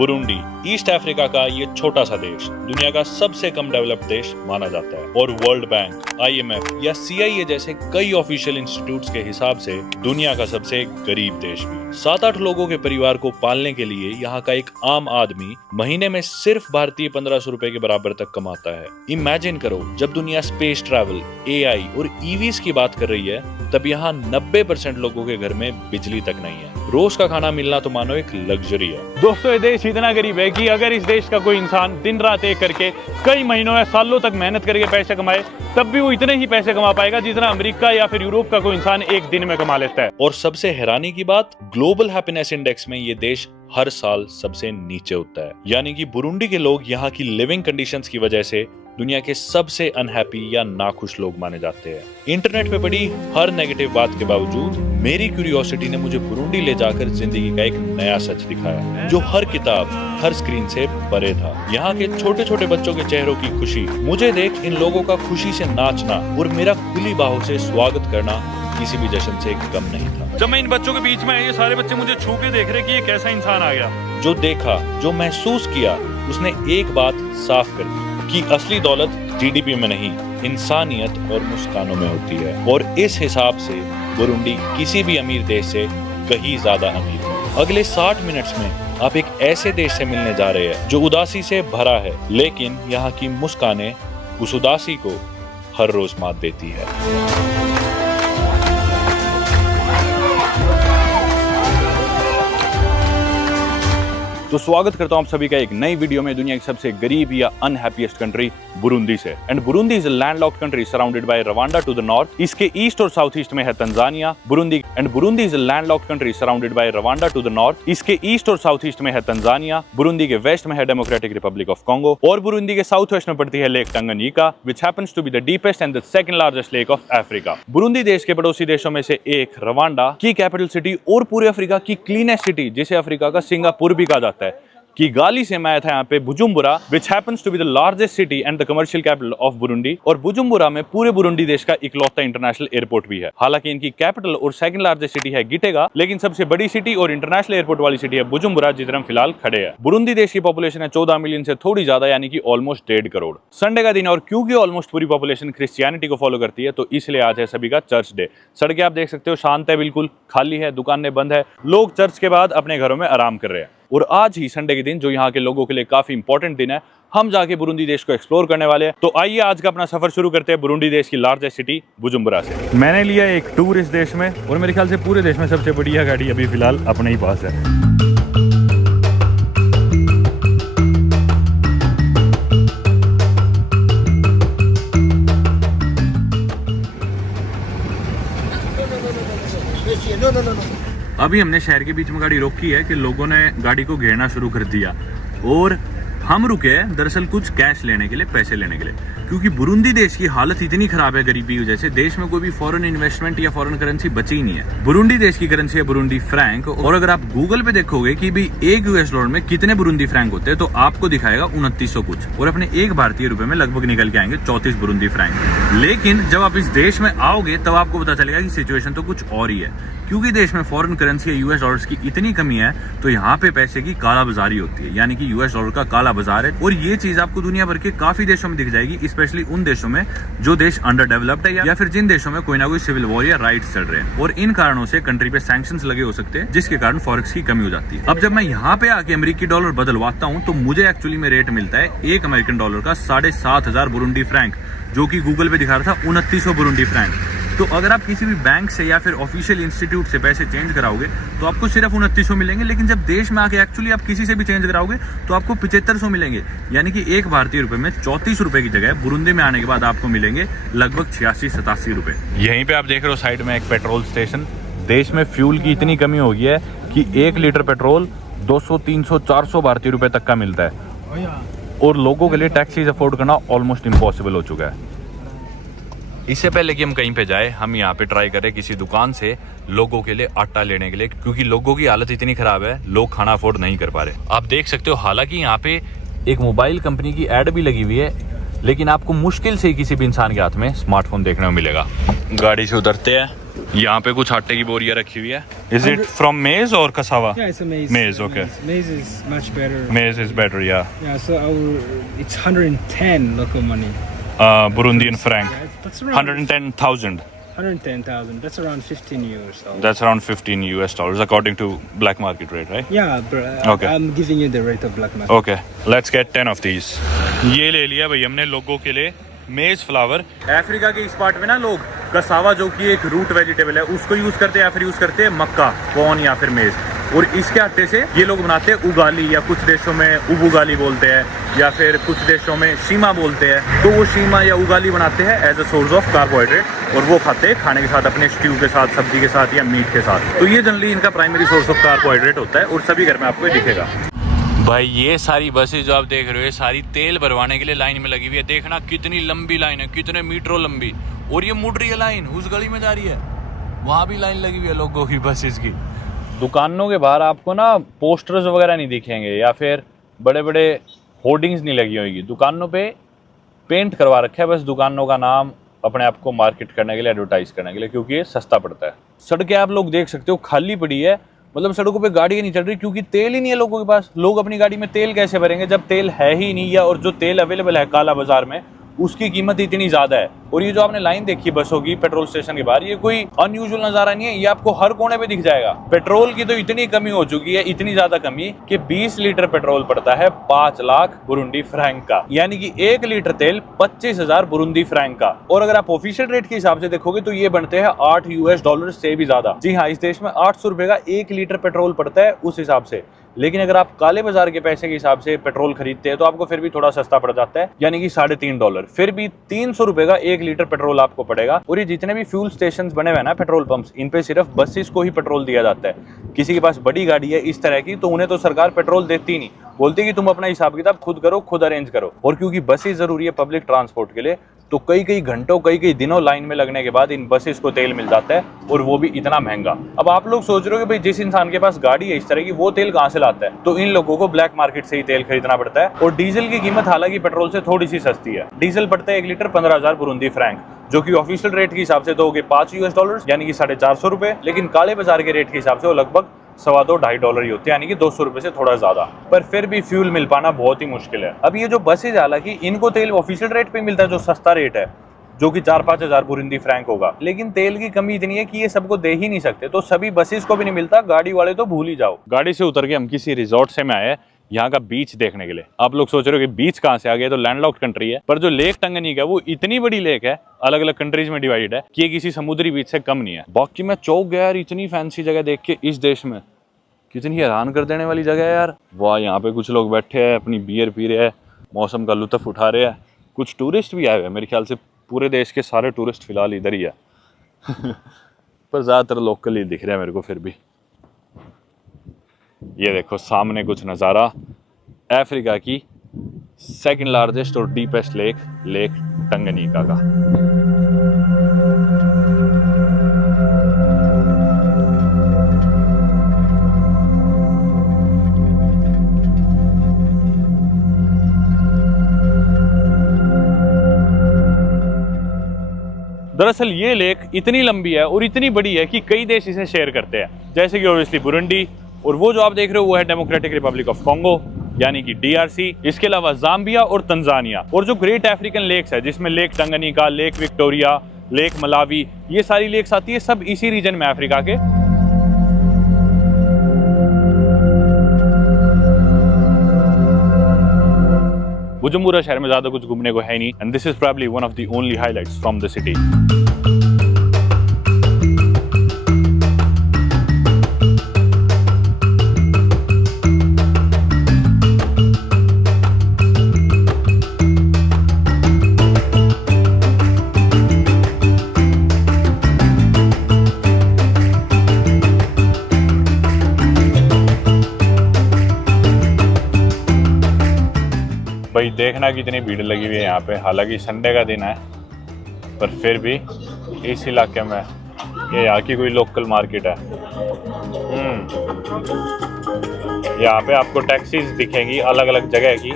Burundi east Africa का ये छोटा सा देश दुनिया का सबसे कम डेवलप्ड देश माना जाता है और वर्ल्ड बैंक, IMF या CIA जैसे कई ऑफिशियल इंस्टीट्यूट्स के हिसाब से दुनिया का सबसे गरीब देश भी। 7-8 लोगों के परिवार को पालने के लिए यहाँ का एक आम आदमी महीने में सिर्फ भारतीय 1500 रुपए के बराबर तक कमाता है। इमेजिन करो, जब दुनिया स्पेस ट्रैवल, AI और EVs की बात कर रही है तब यहाँ 90% लोगों के घर में बिजली तक नहीं है। रोज का खाना मिलना तो मानो एक लग्जरी है। दोस्तों, ये देश इतना गरीब है कि अगर इस देश का कोई इंसान दिन रात एक करके कई महीनों या सालों तक मेहनत करके पैसे कमाए तब भी वो इतने ही पैसे कमा पाएगा जितना अमेरिका या फिर यूरोप का कोई इंसान एक दिन में कमा लेता है। और सबसे हैरानी की बात, ग्लोबल हैप्पीनेस इंडेक्स में ये देश हर साल सबसे नीचे होता है। यानी कि बुरुंडी के लोग यहाँ की लिविंग कंडीशंस की वजह से दुनिया के सबसे अनहैप्पी या नाखुश लोग माने जाते हैं। इंटरनेट पे पड़ी हर नेगेटिव बात के बावजूद मेरी क्यूरियोसिटी ने मुझे बुरुंडी ले जाकर जिंदगी का एक नया सच दिखाया जो हर किताब, हर स्क्रीन से परे था। यहाँ के छोटे छोटे बच्चों के चेहरों की खुशी, मुझे देख इन लोगों का खुशी से नाचना और मेरा खुली बाहों से स्वागत करना किसी भी जश्न से कम नहीं था। जब मैं इन बच्चों के बीच में आया, ये सारे बच्चे मुझे छू के देख रहे कि ये कैसा इंसान आ गया। जो देखा, जो महसूस किया, उसने एक बात साफ कर दी कि असली दौलत GDP में नहीं, इंसानियत और मुस्कानों में होती है। और इस हिसाब से बुरुंडी किसी भी अमीर देश से कहीं ज्यादा अमीर है। अगले 60 मिनट्स में आप एक ऐसे देश से मिलने जा रहे हैं जो उदासी से भरा है, लेकिन यहाँ की मुस्कानें उस उदासी को हर रोज मात देती है। तो स्वागत करता हूं आप सभी का एक नई वीडियो में दुनिया की सबसे गरीब या अनहैप्पीएस्ट कंट्री बुरुंडी से। एंड Burundi is a landlocked country surrounded by Rwanda to the north. इसके ईस्ट और साउथ ईस्ट में है Tanzania. Burundi is a landlocked country surrounded by Rwanda to the north. इसके ईस्ट और साउथ ईस्ट में है तंजानिया। बुरुंडी के west में है डेमोक्रेटिक रिपब्लिक ऑफ कॉन्गो और बुरुंडी के साउथ वेस्ट में पड़ती है lake Tanganyika, which happens to be the deepest and the second largest lake of Africa. Burundi देश के पड़ोसी देशों में से एक, रवांडा की कैपिटल सिटी और पूरे अफ्रीका की क्लीनेस्ट सिटी, जिसे अफ्रीका का सिंगापुर भी कहा जाता है, की गाली से मैं आया था यहाँ पे बुजुम्बुरा, which happens to be the largest city and the commercial capital of Burundi। और बुजुम्बुरा में पूरे बुरुंडी देश का इकलौता इंटरनेशनल एयरपोर्ट भी है। हालांकि इनकी कैपिटल और सेकंड लार्जेस्ट सिटी है गिटेगा, लेकिन सबसे बड़ी सिटी और इंटरनेशनल एयरपोर्ट वाली सिटी है बुजुम्बुरा, जिधर हम फिलहाल खड़े हैं। बुरुंडी देश की पॉपुलेशन है 14 मिलियन से थोड़ी ज्यादा, यानी कि ऑलमोस्ट 1.5 करोड़। संडे का दिन और क्योंकि ऑलमोस्ट पूरी पॉपुलेशन क्रिश्चियनिटी को फॉलो करती है तो इसलिए आज है सभी का चर्च डे। सड़कें आप देख सकते हो शांत है, बिल्कुल खाली है, दुकानें बंद है, लोग चर्च के बाद अपने घरों में आराम कर रहे हैं। और आज ही संडे के दिन, जो यहाँ के लोगों के लिए काफी इंपॉर्टेंट दिन है, हम जाके बुरुंडी देश को एक्सप्लोर करने वाले हैं। तो आइए आज का अपना सफर शुरू करते हैं बुरुंडी देश की लार्जेस्ट सिटी बुजुम्बुरा से। मैंने लिया एक टूर इस देश में और मेरे ख्याल से पूरे देश में सबसे बढ़िया गाड़ी अभी फिलहाल अपने ही पास है। अभी हमने शहर के बीच में गाड़ी रोकी है कि लोगों ने गाड़ी को घेरना शुरू कर दिया और हम रुके दरअसल कुछ कैश लेने के लिए, पैसे लेने के लिए, क्योंकि बुरुंडी देश की हालत इतनी खराब है गरीबी की वजह से, देश में कोई भी फॉरेन इन्वेस्टमेंट या फॉरेन करेंसी बची ही नहीं है। बुरुंडी देश की करेंसी है बुरुंडी फ्रैंक, और अगर आप गूगल पे देखोगे कि भी एक US डॉलर में कितने बुरुंडी फ्रैंक होते हैं तो आपको दिखाएगा 2900 कुछ, और अपने एक भारतीय रुपए में लगभग निकल के आएंगे 34 बुरुंडी फ्रैंक। लेकिन जब आप इस देश में आओगे तब आपको पता चलेगा कि सिचुएशन तो कुछ और ही है, क्योंकि देश में फॉरेन करेंसी या US डॉलर्स की इतनी कमी है तो यहाँ पे पैसे की कालाबाजारी होती है, यानी कि US डॉलर का काला बाजार है। और ये चीज आपको दुनिया भर के काफी देशों में दिख जाएगी, स्पेशली उन देशों में जो देश अंडर डेवलप्ड है या फिर जिन देशों में कोई ना कोई सिविल वॉर या राइट्स चल रहे हैं, और इन कारणों से कंट्री पे सैंक्शंस लगे हो सकते हैं, जिसके कारण फॉरेक्स की कमी हो जाती है। अब जब मैं यहाँ पे आके अमेरिकी डॉलर बदलवाता हूँ तो मुझे एक्चुअली में रेट मिलता है एक अमेरिकन डॉलर का 7,500 बुरुंडी फ्रैंक, जो कि गूगल पे दिखा रहा था 2900 बुरुंडी फ्रैंक। तो अगर आप किसी भी बैंक से या फिर ऑफिशियल इंस्टीट्यूट से पैसे चेंज कराओगे तो आपको सिर्फ 2900 मिलेंगे, लेकिन जब देश में आके एक्चुअली आप किसी से भी चेंज कराओगे तो आपको 7500 मिलेंगे, यानी कि एक भारतीय रुपए में 34 रुपए की जगह बुरुंडी में आने के बाद आपको मिलेंगे लगभग 86-87 रुपए। यहीं पे आप देख रहे हो साइड में एक पेट्रोल स्टेशन। देश में फ्यूल की इतनी कमी हो गई है कि 1 लीटर पेट्रोल 200, 300, 400 भारतीय रुपए तक का मिलता है, और लोगों के लिए टैक्सीज अफोर्ड करना ऑलमोस्ट इम्पॉसिबल हो चुका है। इससे पहले कि हम कहीं पे जाए, हम यहाँ पे ट्राई करें किसी दुकान से लोगों के लिए आटा लेने के लिए, क्योंकि लोगों की हालत इतनी खराब है, लोग खाना अफोर्ड नहीं कर पा रहे। आप देख सकते हो, हालांकि यहाँ पे एक मोबाइल कंपनी की एड भी लगी हुई है, लेकिन आपको मुश्किल से किसी भी इंसान के हाथ में स्मार्टफोन देखने को मिलेगा। गाड़ी से उतरते हैं यहाँ पे कुछ आटे की बोरियां रखी हुई है. Is it from maize or cassava? Yeah, it's a maize. Maize, okay. Maize is much better. Maize is better, yeah. Yeah, so it's 110 local money. Burundian franc. Yeah, that's around 110,000. 110,000. That's around 15 euros. That's around 15 US dollars according to black market rate, right? Yeah, Okay. I'm giving you the rate of black market. Okay, let's get 10 of these. ये ले लिया भाई हमने लोगों के लिए मेज flower. Africa के इस पार्ट में ना लोग कसावा जो कि एक रूट वेजिटेबल है उसको यूज करते हैं या फिर यूज करते हैं मक्का, कॉर्न या फिर मेज. और इसके आटे से ये लोग बनाते हैं उगाली, या कुछ देशों में उबुगाली बोलते हैं, या फिर कुछ देशों में शीमा बोलते हैं. तो वो शीमा या उगाली बनाते हैं as a source of carbohydrate और वो खाते हैं खाने के साथ, अपने स्ट्यू के साथ, सब्जी के साथ या मीट के साथ. तो ये जनरली इनका प्राइमरी सोर्स ऑफ कार्बोहाइड्रेट होता है और सभी घर में आपको ये दिखेगा. भाई ये सारी बसेस जो आप देख रहे हो ये सारी तेल भरवाने के लिए लाइन में लगी हुई है. देखना कितनी लंबी लाइन है, कितने मीटरों लंबी. और ये मुड़ रही है लाइन, उस गली में जा रही है, वहाँ भी लाइन लगी हुई है लोगों की बसेस की. दुकानों के बाहर आपको ना पोस्टर्स वगैरह नहीं दिखेंगे या फिर बड़े बड़े होर्डिंग्स नहीं लगी होगी. दुकानों पे पेंट करवा रखा है बस दुकानों का नाम, अपने आप को मार्केट करने के लिए, एडवर्टाइज करने के लिए, क्योंकि ये सस्ता पड़ता है. सड़कें आप लोग देख सकते हो खाली पड़ी है, मतलब सड़कों पे गाड़ियाँ नहीं चल रही क्योंकि तेल ही नहीं है लोगों के पास. लोग अपनी गाड़ी में तेल कैसे भरेंगे जब तेल है ही नहीं, या और जो तेल अवेलेबल है काला बाजार में उसकी कीमत इतनी ज़्यादा है. और ये जो आपने लाइन देखी बसों की पेट्रोल स्टेशन के बाहर, ये कोई अनयूजुअल नज़ारा नहीं है, ये आपको हर कोने पे दिख जाएगा. पेट्रोल की तो इतनी कमी हो चुकी है, इतनी ज़्यादा कमी कि 20 लीटर पेट्रोल पड़ता है 5 लाख बुरुंडी फ्रैंक का, यानी कि 1 लीटर तेल 25,000 बुरुंडी फ्रैंक का. और अगर आप ऑफिशियल रेट के हिसाब से देखोगे तो ये बनते हैं 8 US डॉलर से भी ज़्यादा. जी हाँ, इस देश में 800 रुपये का 1 लीटर पेट्रोल पड़ता है उस हिसाब से. लेकिन अगर आप काले बाजार के पैसे के हिसाब से पेट्रोल खरीदते हैं तो आपको फिर भी थोड़ा सस्ता पड़ जाता है, यानी कि $3.5. फिर भी 300 रुपए का 1 लीटर पेट्रोल आपको पड़ेगा. और ये जितने भी फ्यूल स्टेशन बने हुए हैं ना, पेट्रोल पंप्स, इन पे सिर्फ बसेस को ही पेट्रोल दिया जाता है. किसी के पास बड़ी गाड़ी है इस तरह की तो उन्हें तो सरकार पेट्रोल देती नहीं, बोलती कि तुम अपना हिसाब किताब खुद करो, खुद अरेंज करो. और क्योंकि बसेस जरूरी है पब्लिक ट्रांसपोर्ट के लिए, तो कई घंटों कई दिनों लाइन में लगने के बाद इन बसेस को तेल मिल जाता है, और वो भी इतना महंगा. अब आप लोग सोच रहे हो कि भाई जिस इंसान के पास गाड़ी है इस तरह की, वो तेल कहाँ से लाता है? तो इन लोगों को ब्लैक मार्केट से ही तेल खरीदना पड़ता है. और डीजल की कीमत हालांकि पेट्रोल से थोड़ी सी सस्ती है. डीजल पड़ता है 1 लीटर 15,000 बुरुंदी फ्रैंक, जो कि ऑफिशियल रेट के हिसाब से तो हो गए 5 US डॉलर, यानी कि 450 रुपए. लेकिन काले बाजार के रेट के हिसाब से वो लगभग $2.5 ही होते हैं, यानी कि 200 रुपए से थोड़ा ज्यादा. पर फिर भी फ्यूल मिल पाना बहुत ही मुश्किल है. अब ये जो बसेज, हालांकि इनको तेल ऑफिशियल रेट पे मिलता है जो सस्ता रेट है, जो कि 4-5 हजार बुरुंदी फ्रैंक होगा. लेकिन तेल की कमी इतनी है कि ये सबको दे ही नहीं सकते, तो सभी बसेस को भी नहीं मिलता. गाड़ी वाले तो भूल ही जाओ. गाड़ी से उतर के हम किसी रिजॉर्ट से में आए यहाँ का बीच देखने के लिए. आप लोग सोच रहे हो कि बीच कहाँ से आ गया, तो लैंडलॉक्ड कंट्री है. पर जो लेक टंगनीका है वो इतनी बड़ी लेक है, अलग अलग कंट्रीज में डिवाइडेड है, कि ये किसी समुद्री बीच से कम नहीं है. बाकी मैं चौक गया यार, इतनी फैंसी जगह देख के इस देश में. कितनी हैरान कर देने वाली जगह है यार. वाह, यहाँ पे कुछ लोग बैठे हैं, अपनी बियर पी रहे हैं, मौसम का लुत्फ उठा रहे हैं. कुछ टूरिस्ट भी आए हुए हैं, मेरे ख्याल से पूरे देश के सारे टूरिस्ट फिलहाल इधर ही है. पर ज़्यादातर लोकल ही दिख रहे हैं मेरे को. फिर भी ये देखो सामने कुछ नज़ारा, अफ्रीका की सेकंड लार्जेस्ट और डीपेस्ट लेक टंगनीका का. दरअसल ये लेक इतनी लंबी है और इतनी बड़ी है कि कई देश इसे शेयर करते हैं, जैसे कि ऑब्वियसली बुरुंडी, और वो जो आप देख रहे हो वो है डेमोक्रेटिक रिपब्लिक ऑफ कॉन्गो, यानी कि DRC. इसके अलावा जाम्बिया और तंजानिया. और जो ग्रेट अफ्रीकन लेक्स है, जिसमें lake Tanganyika, lake Victoria, lake Malawi, ये सारी लेक्स आती है, सब इसी रीजन में अफ्रीका के. बुजुम्बुरा शहर में ज्यादा कुछ घूमने को है नहीं, and this is probably one of the only highlights from the city. भाई देखना कितनी भीड़ लगी हुई है यहाँ पे. हालांकि संडे का दिन है, पर फिर भी इस इलाके में ये यहाँ की कोई लोकल मार्केट है. यहाँ पे आपको टैक्सीज दिखेंगी अलग अलग जगह की,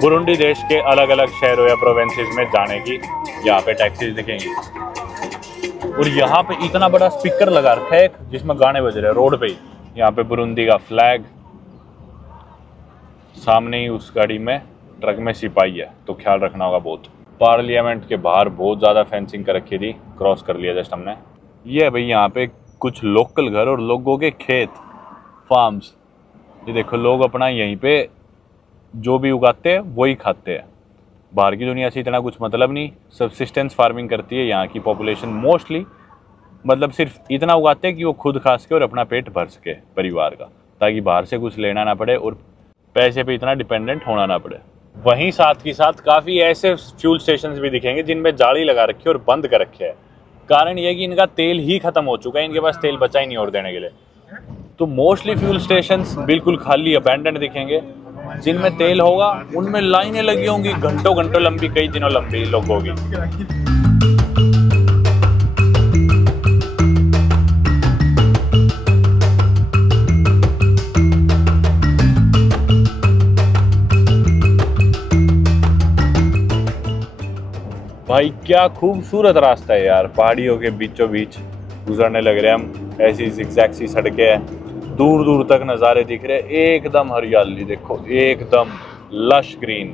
बुरुंडी देश के अलग अलग शहरों या प्रोविंसेस में जाने की यहाँ पे टैक्सीज दिखेंगी. और यहाँ पे इतना बड़ा स्पीकर लगा रखा है जिसमें गाने बज रहे हैं रोड पे ही। यहाँ पे बुरुंडी का फ्लैग, सामने ही उस गाड़ी में ट्रक में सिपाही है, तो ख्याल रखना होगा बहुत। पार्लियामेंट के बाहर बहुत ज़्यादा फेंसिंग कर रखी थी, क्रॉस कर लिया जस्ट हमने। ये है भाई यहाँ पे कुछ लोकल घर और लोगों के खेत, फार्म्स। ये देखो लोग अपना यहीं पे जो भी उगाते हैं वही खाते हैं। बाहर की दुनिया से इतना कुछ मतलब नहीं, सब्सिस्टेंस फार्मिंग करती है यहाँ की पॉपुलेशन मोस्टली। मतलब सिर्फ इतना उगाते हैं कि वो खुद खा सके और अपना पेट भर सके परिवार का, ताकि बाहर से कुछ लेना ना पड़े और पैसे पे इतना डिपेंडेंट होना ना पड़े। वहीं साथ ही साथ काफ़ी ऐसे फ्यूल स्टेशंस भी दिखेंगे जिनमें जाली लगा रखी है और बंद कर रखे है। कारण ये कि इनका तेल ही खत्म हो चुका है, इनके पास तेल बचा ही नहीं और देने के लिए। तो मोस्टली फ्यूल स्टेशंस बिल्कुल खाली अबैंडन्ड दिखेंगे। जिनमें तेल होगा उनमें लाइनें लगी होंगी घंटों घंटों लंबी, कई दिनों लंबी लोगों की। भाई क्या खूबसूरत रास्ता है यार, पहाड़ियों के बीचों बीच गुजरने लग रहे हैं हम। ऐसी जिगजैग सी सड़कें हैं, दूर दूर तक नज़ारे दिख रहे हैं, एकदम हरियाली। देखो एकदम लश ग्रीन,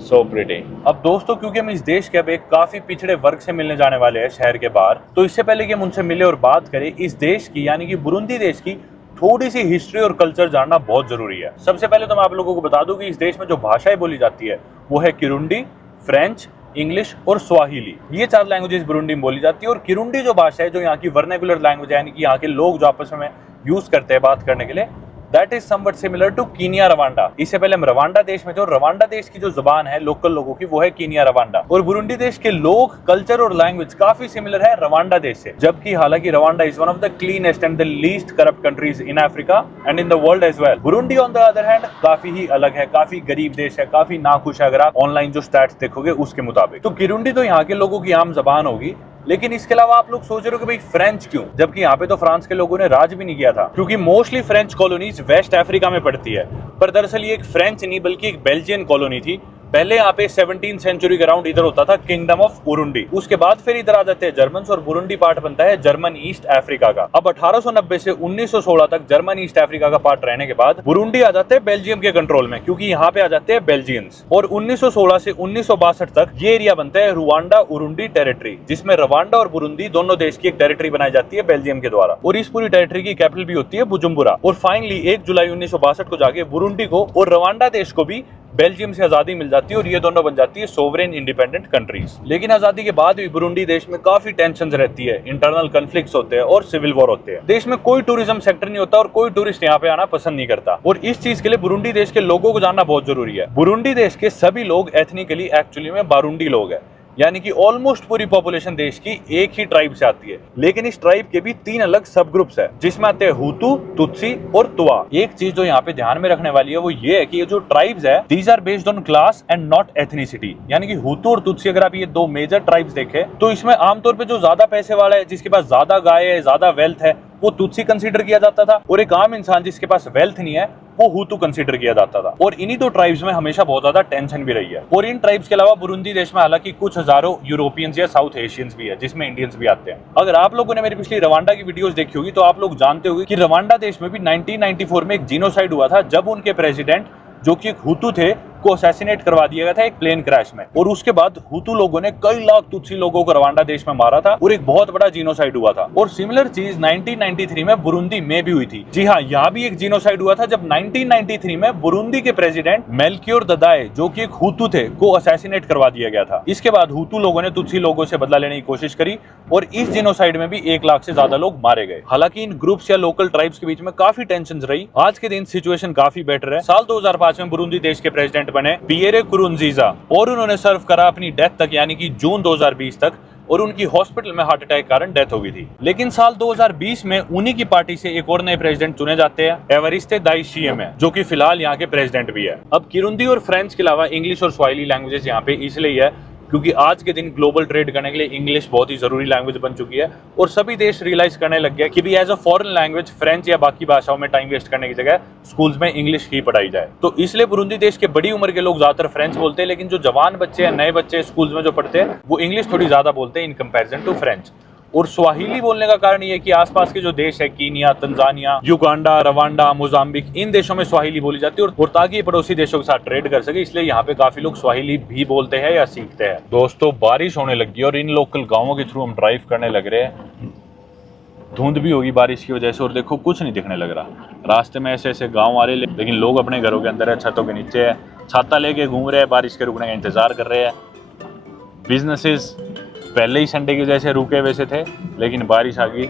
सो प्रिटी। अब दोस्तों क्योंकि हम इस देश के अब एक काफी पिछड़े वर्ग से मिलने जाने वाले हैं शहर के बाहर, तो इससे पहले कि हम उनसे मिले और बात करें, इस देश की यानी कि बुरुंडी देश की थोड़ी सी हिस्ट्री और कल्चर जानना बहुत जरूरी है। सबसे पहले तो मैं आप लोगों को बता दूं कि इस देश में जो भाषाएं बोली जाती है वो है किरुंडी, फ्रेंच, इंग्लिश और स्वाहिली। ये 4 लैंग्वेजेस बुरुंडी में बोली जाती है। और किरुंडी जो भाषा है, जो यहाँ की वर्नेकुलर लैंग्वेज है, यानी कि यहाँ के लोग जो आपस में यूज करते हैं बात करने के लिए, that is somewhat similar to Kenya Rwanda. इससे पहले हम रवांडा देश में थे, और रवांडा देश की जो जुबान है लोकल लोगों की वो है कीनिया रवांडा। और बुरुंडी देश के लोग, कल्चर और लैंग्वेज काफी सिमिलर है रवांडा देश से, जबकि हालांकि Rwanda is one of the cleanest and the least corrupt countries in Africa and in the world as well. Burundi on the other hand काफी ही अलग है, काफी गरीब देश है, काफी नाखुश है अगर आप ऑनलाइन जो स्टैट्स देखोगे उसके मुताबिक। तो किरुंडी तो यहाँ के लोगों की आम जबान होगी, लेकिन इसके अलावा आप लोग सोच रहे हो कि भाई फ्रेंच क्यों, जबकि यहाँ पे तो फ्रांस के लोगों ने राज भी नहीं किया था। क्योंकि mostly French colonies West Africa में पड़ती है, पर दरअसल ये एक फ्रेंच नहीं बल्कि एक बेल्जियन कॉलोनी थी। पहले यहाँ पे 17th सेंचुरी के अराउंड इधर होता था किंगडम ऑफ बुरुंडी। उसके बाद फिर इधर आ जाते हैं जर्मन और बुरुंडी पार्ट बनता है जर्मन ईस्ट अफ्रीका का। अब 1890 से 1916 तक जर्मन ईस्ट अफ्रीका का पार्ट रहने के बाद बुरुंडी आ जाते हैं बेल्जियम के कंट्रोल में, क्योंकि यहाँ पे आ जाते हैं बेल्जियंस। और 1916 से 1962 तक ये एरिया बनता है रुवांडा उरुंडी टेरिटरी, जिसमें रवांडा और बुरुंडी दोनों देश की एक टेरिटरी बनाई जाती है बेल्जियम के द्वारा। और इस पूरी टेरिटरी की कैपिटल भी होती है बुजुम्बुरा। और फाइनली 1 जुलाई 1962 को जाके बुरुंडी को और रवांडा देश को भी बेल्जियम से आजादी मिल जाती है, और ये दोनों बन जाती है सोवरेन इंडिपेंडेंट कंट्रीज। लेकिन आजादी के बाद भी बुरुंडी देश में काफी टेंशन रहती है, इंटरनल कन्फ्लिक्ट्स होते हैं और सिविल वॉर होते हैं। देश में कोई टूरिज्म सेक्टर नहीं होता और कोई टूरिस्ट यहाँ पे आना पसंद नहीं करता। और इस चीज के लिए बुरुंडी देश के लोगों को जानना बहुत जरूरी है। बुरुंडी देश के सभी लोग एथनिकली एक्चुअली में बारुंडी लोग हैं, यानी कि ऑलमोस्ट पूरी पॉपुलेशन देश की एक ही ट्राइब से आती है। लेकिन इस ट्राइब के भी 3 अलग सब ग्रुप्स है, जिसमें आते हैं हुतू, तुत्सी और तुआ। एक चीज जो यहाँ पे ध्यान में रखने वाली है वो ये है कि ये जो ट्राइब्स है, these are based on class and not ethnicity. यानी कि हुतू और तुत्सी अगर आप ये 2 मेजर ट्राइब्स देखें, तो इसमें आमतौर पर जो ज्यादा पैसे वाला है, जिसके पास ज्यादा गाय है, ज्यादा वेल्थ है, वो तुत्सी कंसीडर किया जाता था। और एक आम इंसान जिसके पास वेल्थ नहीं है, वो हुतू कंसीडर किया जाता था। और इन्हीं 2 ट्राइब्स में हमेशा बहुत ज्यादा टेंशन भी रही है। और इन ट्राइब्स के अलावा बुरुंडी देश में हालांकि कुछ हजारों यूरोपियंस या साउथ एशियंस भी है, जिसमें इंडियंस भी आते हैं। अगर आप लोगों ने मेरी पिछली रवांडा की वीडियोस देखी होगी तो आप लोग जानते होंगे कि रवांडा देश में भी 1994 में एक जीनोसाइड हुआ था, जब उनके प्रेसिडेंट जो कि एक हुतू थे को असैसिनेट करवा दिया गया था एक प्लेन क्रैश में। और उसके बाद हुतू लोगों ने कई लाख तुत्सी लोगों को रवांडा देश में मारा था और एक बहुत बड़ा जीनोसाइड हुआ था। और सिमिलर चीज 1993 में बुरुंडी में भी हुई थी। जी हाँ, यहाँ भी एक जीनोसाइड हुआ था जब 1993 में बुरुंडी के प्रेसिडेंट मेल्कियोर ददाए, जो कि एक हुतू थे, को असैसिनेट करवा दिया गया था। इसके बाद हुतू लोगों ने तुत्सी लोगों से बदला लेने की कोशिश करी और इस जीनोसाइड में भी 1 लाख से ज्यादा लोग मारे गए। हालांकि इन ग्रुप्स या लोकल ट्राइब्स के बीच में काफी टेंशन रही। आज के दिन सिचुएशन काफी बेटर है। साल 2005 में बुरुंडी देश के प्रेसिडेंट बने पियरे नकुरुनजीजा, और उन्होंने सर्व करा अपनी डेथ तक, यानी कि जून 2020 तक, और उनकी हॉस्पिटल में हार्ट अटैक कारण डेथ हो गई थी। लेकिन साल 2020 में उन्हीं की पार्टी से एक और नए प्रेसिडेंट चुने जाते हैं, एवरिस्टे दाइशिएमे, जो कि फिलहाल यहाँ के प्रेसिडेंट भी है। अब किरुंडी और फ्रेंच के अलावा इंग्लिश और स्वाहिली लैंग्वेजेस यहाँ पे इसलिए है क्योंकि आज के दिन ग्लोबल ट्रेड करने के लिए इंग्लिश बहुत ही जरूरी लैंग्वेज बन चुकी है और सभी देश रियलाइज करने लग गया कि भी as a foreign language French या बाकी भाषाओं में टाइम वेस्ट करने की जगह स्कूल्स में इंग्लिश ही पढ़ाई जाए। तो इसलिए बुरुंडी देश के बड़ी उम्र के लोग ज्यादातर फ्रेंच बोलते हैं, लेकिन जो जवान बच्चे हैं, नए बच्चे स्कूल्स में जो पढ़ते हैं, वो इंग्लिश थोड़ी ज्यादा बोलते हैं इन कंपेरिजन टू फ्रेंच। और स्वाहिली बोलने का कारण ये है कि आसपास के जो देश है, Kenya, Tanzania, Uganda, Rwanda, Mozambique, इन देशों में स्वाहिली बोली जाती है और ताकि ये पड़ोसी देशों के साथ ट्रेड कर सके, इसलिए यहाँ पे काफी लोग स्वाहिली भी बोलते हैं या सीखते हैं। दोस्तों बारिश होने लगी और इन लोकल गाँवों के थ्रू हम ड्राइव करने लग रहे हैं। धुंध भी होगी बारिश की वजह से और देखो कुछ नहीं दिखने लग रहा। रास्ते में ऐसे ऐसे गाँव आ रहे, लेकिन लोग अपने घरों के अंदर है, छतों के नीचे है, छाता लेके घूम रहे हैं, बारिश के रुकने का इंतजार कर रहे हैं। बिजनेसेस पहले ही संडे की वजह से रुके वैसे थे, लेकिन बारिश आ गई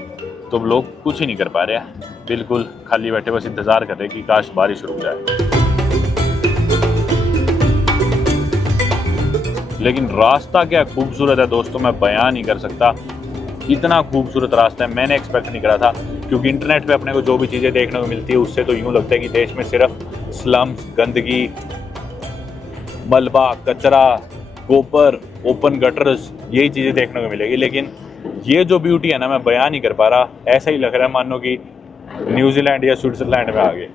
तो लोग कुछ ही नहीं कर पा रहे हैं, बिल्कुल खाली बैठे बस इंतजार कर रहे हैं कि काश बारिश रुक जाए। लेकिन रास्ता क्या खूबसूरत है दोस्तों, मैं बयान नहीं कर सकता, इतना खूबसूरत रास्ता है। मैंने एक्सपेक्ट नहीं करा था, क्योंकि इंटरनेट पे अपने को जो भी चीज़ें देखने को मिलती है उससे तो यूँ लगता है कि देश में सिर्फ स्लम्स, गंदगी, मलबा, कचरा, गोबर, ओपन गटर्स, यही चीज़ें देखने को मिलेगी। लेकिन ये जो ब्यूटी है ना, मैं बयान नहीं कर पा रहा। ऐसा ही लग रहा है मानो कि न्यूजीलैंड या स्विट्जरलैंड में आ गए।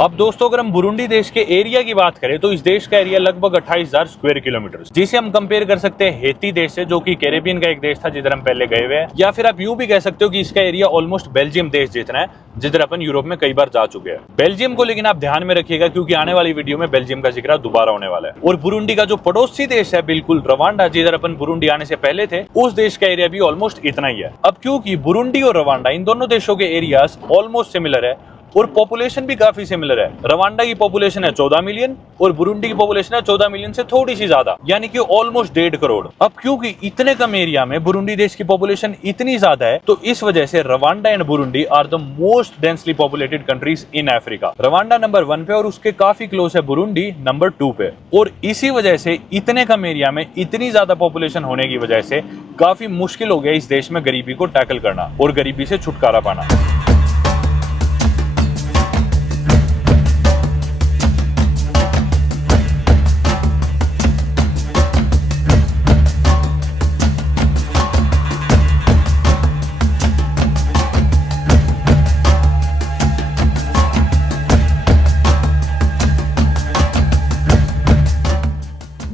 अब दोस्तों अगर हम बुरुंडी देश के एरिया की बात करें तो इस देश का एरिया लगभग 28,000 स्क्वायर किलोमीटर, जिसे हम कंपेयर कर सकते हैं हेती देश से, जो कि कैरेबियन का एक देश था जिधर हम पहले गए हुए हैं। या फिर आप यूं भी कह सकते हो कि इसका एरिया ऑलमोस्ट बेल्जियम देश जितना है, जिधर अपन यूरोप में कई बार जा चुके हैं। बेल्जियम को लेकिन आप ध्यान में रखिएगा, क्योंकि आने वाली वीडियो में बेल्जियम का जिक्र दोबारा होने वाला है। और बुरुंडी का जो पड़ोसी देश है बिल्कुल रवांडा, जिधर अपन बुरुंडी आने से पहले थे, उस देश का एरिया भी ऑलमोस्ट इतना ही है। अब क्योंकि बुरुंडी और रवांडा इन दोनों देशों के एरियाज ऑलमोस्ट सिमिलर है और पॉपुलेशन भी काफी सिमिलर है। रवांडा की पॉपुलेशन है 14 मिलियन और बुरुंडी की पॉपुलेशन है 14 मिलियन से थोड़ी सी ज्यादा, यानी कि ऑलमोस्ट 1.5 करोड़। अब क्योंकि इतने कम एरिया में बुरुंडी देश की पॉपुलेशन इतनी ज्यादा है, तो इस वजह से Rwanda and Burundi are the most densely populated countries in Africa. Rwanda number 1 पे और उसके काफी क्लोज है बुरुंडी नंबर 2 पे। और इसी वजह से इतने कम एरिया में इतनी ज्यादा पॉपुलेशन होने की वजह से काफी मुश्किल हो गया इस देश में गरीबी को टैकल करना और गरीबी से छुटकारा पाना।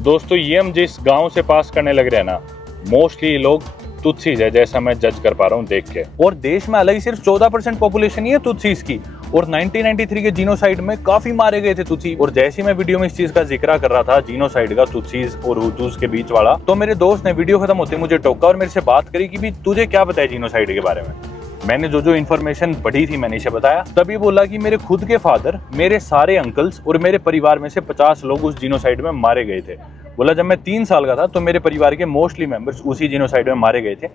दोस्तों ये हम जिस गांव से पास करने लग रहे हैं ना, मोस्टली लोग तुत्सीज है, जैसा मैं जज कर पा रहा हूँ देख के। और देश में अलग ही सिर्फ 14% पॉपुलेशन ही है तुत्सीज की। और 1993 के जीनोसाइड में काफी मारे गए थे तुत्सी। और जैसे ही मैं वीडियो में इस चीज का जिक्र कर रहा था, जीनोसाइड का, तुत्सीज और हुतूस के बीच वाला, तो मेरे दोस्त ने वीडियो खत्म होते मुझे टोका और मेरे से बात करी कि भी तुझे क्या पता है जीनोसाइड के बारे में। मैंने जो इन्फॉर्मेशन पढ़ी थी मैंने इसे बताया। तभी बोला कि मेरे खुद के फादर, मेरे सारे अंकल्स और मेरे परिवार में से 50 लोग उस जीनोसाइड में मारे गए थे। बोला जब मैं 3 साल का था तो मेरे परिवार के मोस्टली मेंबर्स उसी जीनोसाइड में मारे गए थे।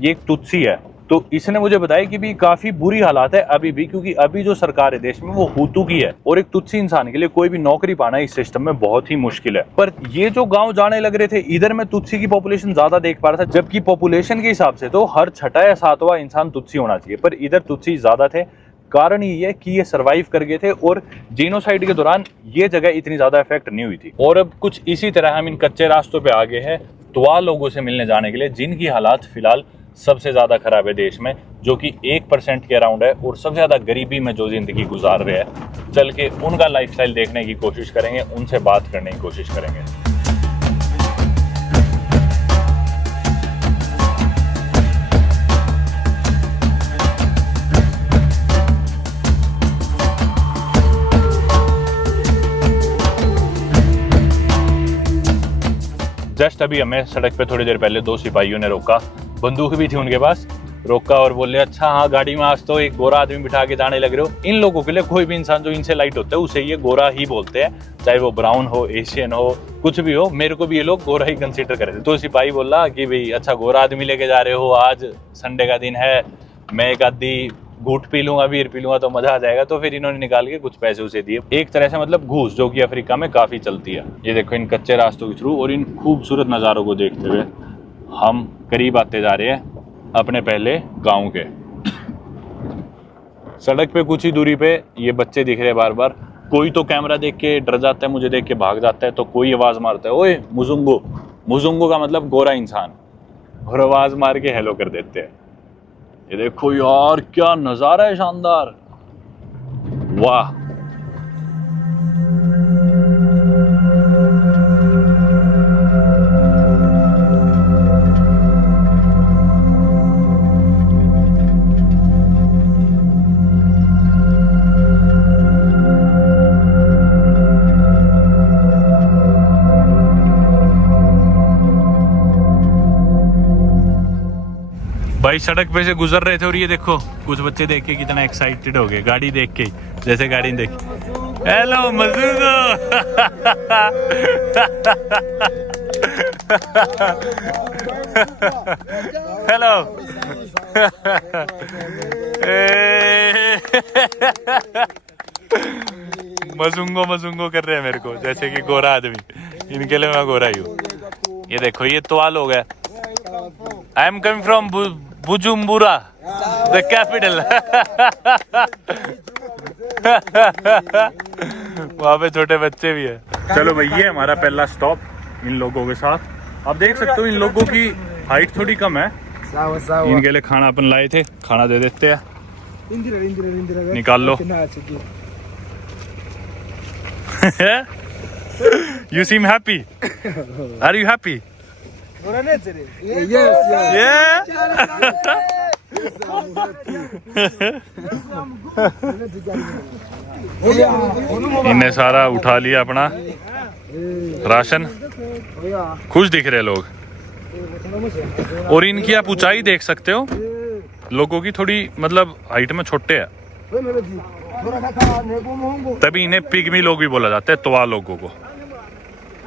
ये एक तुत्सी है। तो इसने मुझे बताया कि भी काफी बुरी हालात है अभी भी, क्योंकि अभी जो सरकार है देश में वो हुतू की है और एक तुत्सी इंसान के लिए कोई भी नौकरी पाना इस सिस्टम में बहुत ही मुश्किल है। पर ये जो गांव जाने लग रहे थे, इधर में तुत्सी की पॉपुलेशन ज्यादा देख पा रहा था, जबकि पॉपुलेशन के हिसाब से तो हर 6वां या 7वां इंसान तुत्सी होना चाहिए, पर इधर तुत्सी ज्यादा थे। कारण ये है कि ये सरवाइव कर गए थे और जीनोसाइड के दौरान ये जगह इतनी ज्यादा इफेक्ट नहीं हुई थी। और अब कुछ इसी तरह हम इन कच्चे रास्तों पे आगे हैं तुआ लोगों से मिलने जाने के लिए, जिनकी हालात फिलहाल सबसे ज्यादा खराब है देश में, जो कि 1% के अराउंड है और सबसे ज्यादा गरीबी में जो जिंदगी गुजार रहे हैं। चल के उनका लाइफस्टाइल देखने की कोशिश करेंगे, उनसे बात करने की कोशिश करेंगे। जस्ट अभी हमें सड़क पे थोड़ी देर पहले 2 सिपाहियों ने रोका, बंदूक भी थी उनके पास, रोका और बोले अच्छा हाँ गाड़ी में आज तो एक गोरा आदमी बिठा के जाने लग रहे हो। इन लोगों के लिए कोई भी इंसान जो इनसे लाइट होता है उसे ये गोरा ही बोलते हैं, चाहे वो ब्राउन हो, एशियन हो, कुछ भी हो। मेरे को भी ये लोग गोरा ही कंसिडर करे थे। तो सिपाही बोला कि भाई अच्छा गोरा आदमी लेके जा रहे हो, आज संडे का दिन है, मैं एक आधी घूट पी लूंगा, बीयर पी लूंगा तो मजा आ जाएगा। तो फिर इन्होंने निकाल के कुछ पैसे उसे दिए, एक तरह से मतलब घूस, जो कि अफ्रीका में काफी चलती है। ये देखो इन कच्चे रास्तों के थ्रू और इन खूबसूरत नज़ारों को देखते हुए हम करीब आते जा रहे हैं अपने पहले गांव के। सड़क पे कुछ ही दूरी पे ये बच्चे दिख रहे हैं बार बार। कोई तो कैमरा देख के डर जाता है, मुझे देख के भाग जाता है, तो कोई आवाज मारता है ओए मुजुंगो, मुजुंगो का मतलब गोरा इंसान, और आवाज मार के हेलो कर देते हैं। ये देखो यार क्या नजारा है शानदार, वाह। भाई सड़क पे से गुजर रहे थे और ये देखो कुछ बच्चे देख के कितना एक्साइटेड हो गए, गाड़ी देख के, जैसे गाड़ी देखी। हेलो मजुंगो। हेलो। मजुंगो मजुंगो कर रहे हैं मेरे को, जैसे कि गोरा आदमी। इनके लिए मैं गोरा ही हूँ। ये देखो ये तवाल लोग है। I am coming from बुजुम्बुरा, the capital. वहाँ पे छोटे बच्चे भी है। चलो भाई ये हमारा पहला स्टॉप इन लोगों के साथ। आप देख सकते हो इन लोगों की हाइट थोड़ी कम है। इनके लिए खाना अपन लाए थे, खाना दे देते हैं। निकाल लो। You seem happy. Are you happy? Yeah. इनने सारा उठा लिया अपना राशन। खुश दिख रहे लोग। और इनकी आप ऊंचाई देख सकते हो, लोगों की थोड़ी मतलब हाइट में छोटे है, तभी इन्हें पिग्मी लोग भी बोला जाता है, तवा लोगों को।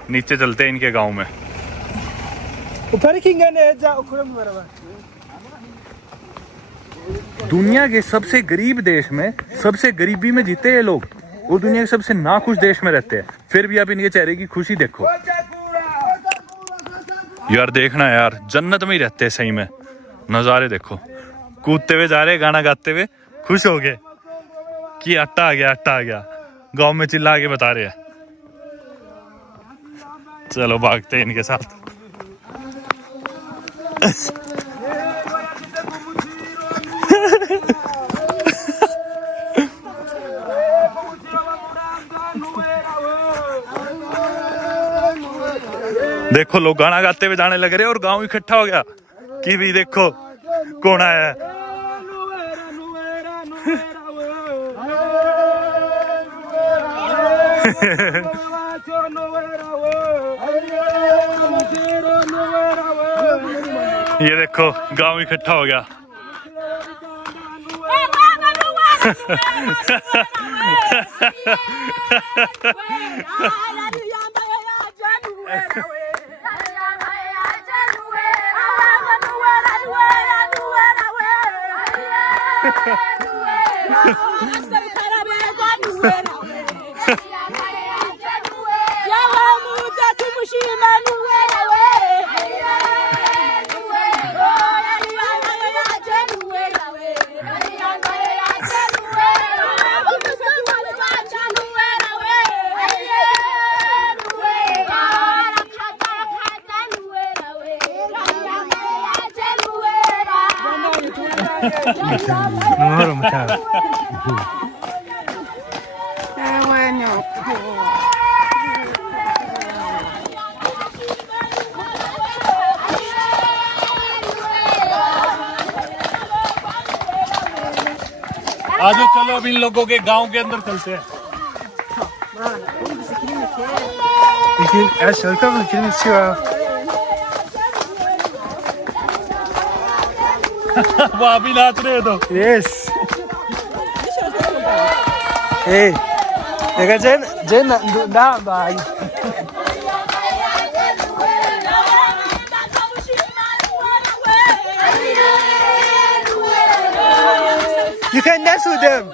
नीचे चलते हैं इनके गांव में। दुनिया के सबसे गरीब देश में सबसे गरीबी में जीते ये लोग, और दुनिया के सबसे नाखुश देश में रहते हैं, फिर भी आप इनके चेहरे की खुशी देखो यार। देखना यार, जन्नत में ही रहते हैं सही में। नजारे देखो, कूदते हुए जा रहे, गाना गाते हुए, खुश हो गए कि आटा आ गया, आटा आ गया। गांव में चिल्ला के बता रहे हैं। चलो भागते हैं इनके साथ। देखो लोग गाना गाते हुए जाने लग रहे और गांव इकट्ठा हो गया कि भी देखो कौन आया है। ये देखो गांव इकट्ठा हो गया। आज चलो अब इन लोगों के गांव के अंदर चलते हैं। वहाँ भी नाच रहे हो तो। Yes. Hey, देखा जेन जेन ना भाई। You can dance with them.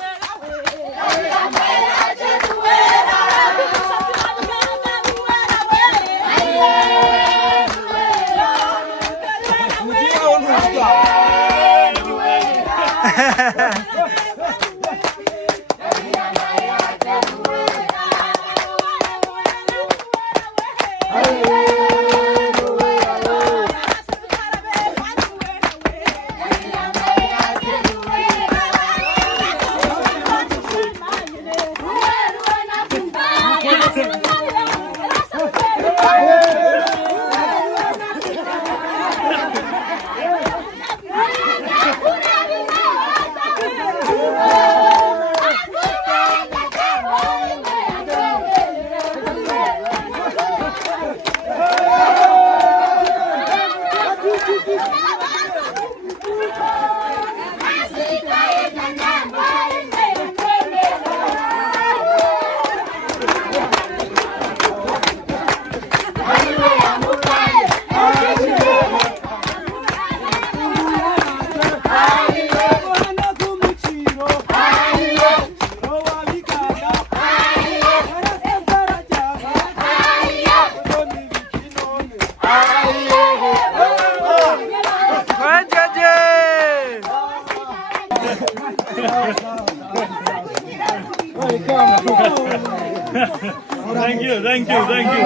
Thank you thank you thank you.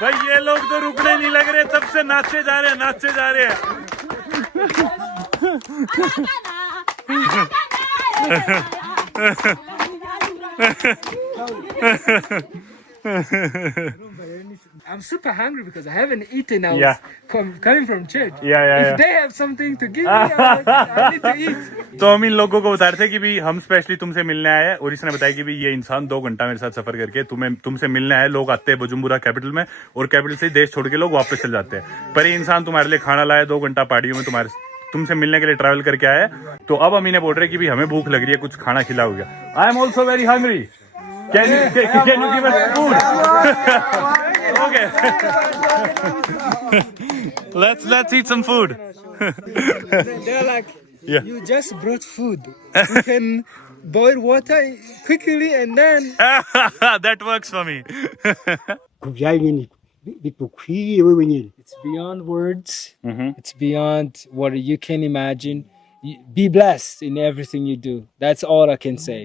भाई ये लोग तो रुकने नहीं लग रहे, तब से नाचे जा रहे हैं नाचे जा रहे हैं। I'm super hungry because I haven't eaten. I was Yeah. coming from church. Yeah. If they have something to give me, I need to eat. तो हम इन लोगों को बता रहे थे कि भी हम स्पेशली तुमसे मिलने आए हैं, और इसने बताया कि भी ये इंसान 2 घंटा मेरे साथ सफर करके तुमसे मिलने आए। लोग आते हैं बुजुम्बुरा कैपिटल में, और कैपिटल से देश छोड़ के लोग वापस चले जाते हैं, पर ये इंसान तुम्हारे लिए खाना लाया, 2 घंटा पहाड़ियों में तुमसे मिलने के लिए ट्रैवल करके आया है। तो अब हम इन्हें बोल रहे हैं कि भी हमें भूख लग रही है, कुछ खाना खिलाओगे। I am also very hungry, can you give us food? Okay, let's eat some food. They're like, Yeah. you just brought food. You can boil water quickly and then. That works for me. kubyaye nyine bigukwiye wewe nyine. It's beyond words. Mhm. It's beyond what you can imagine. Be blessed in everything you do. That's all I can say.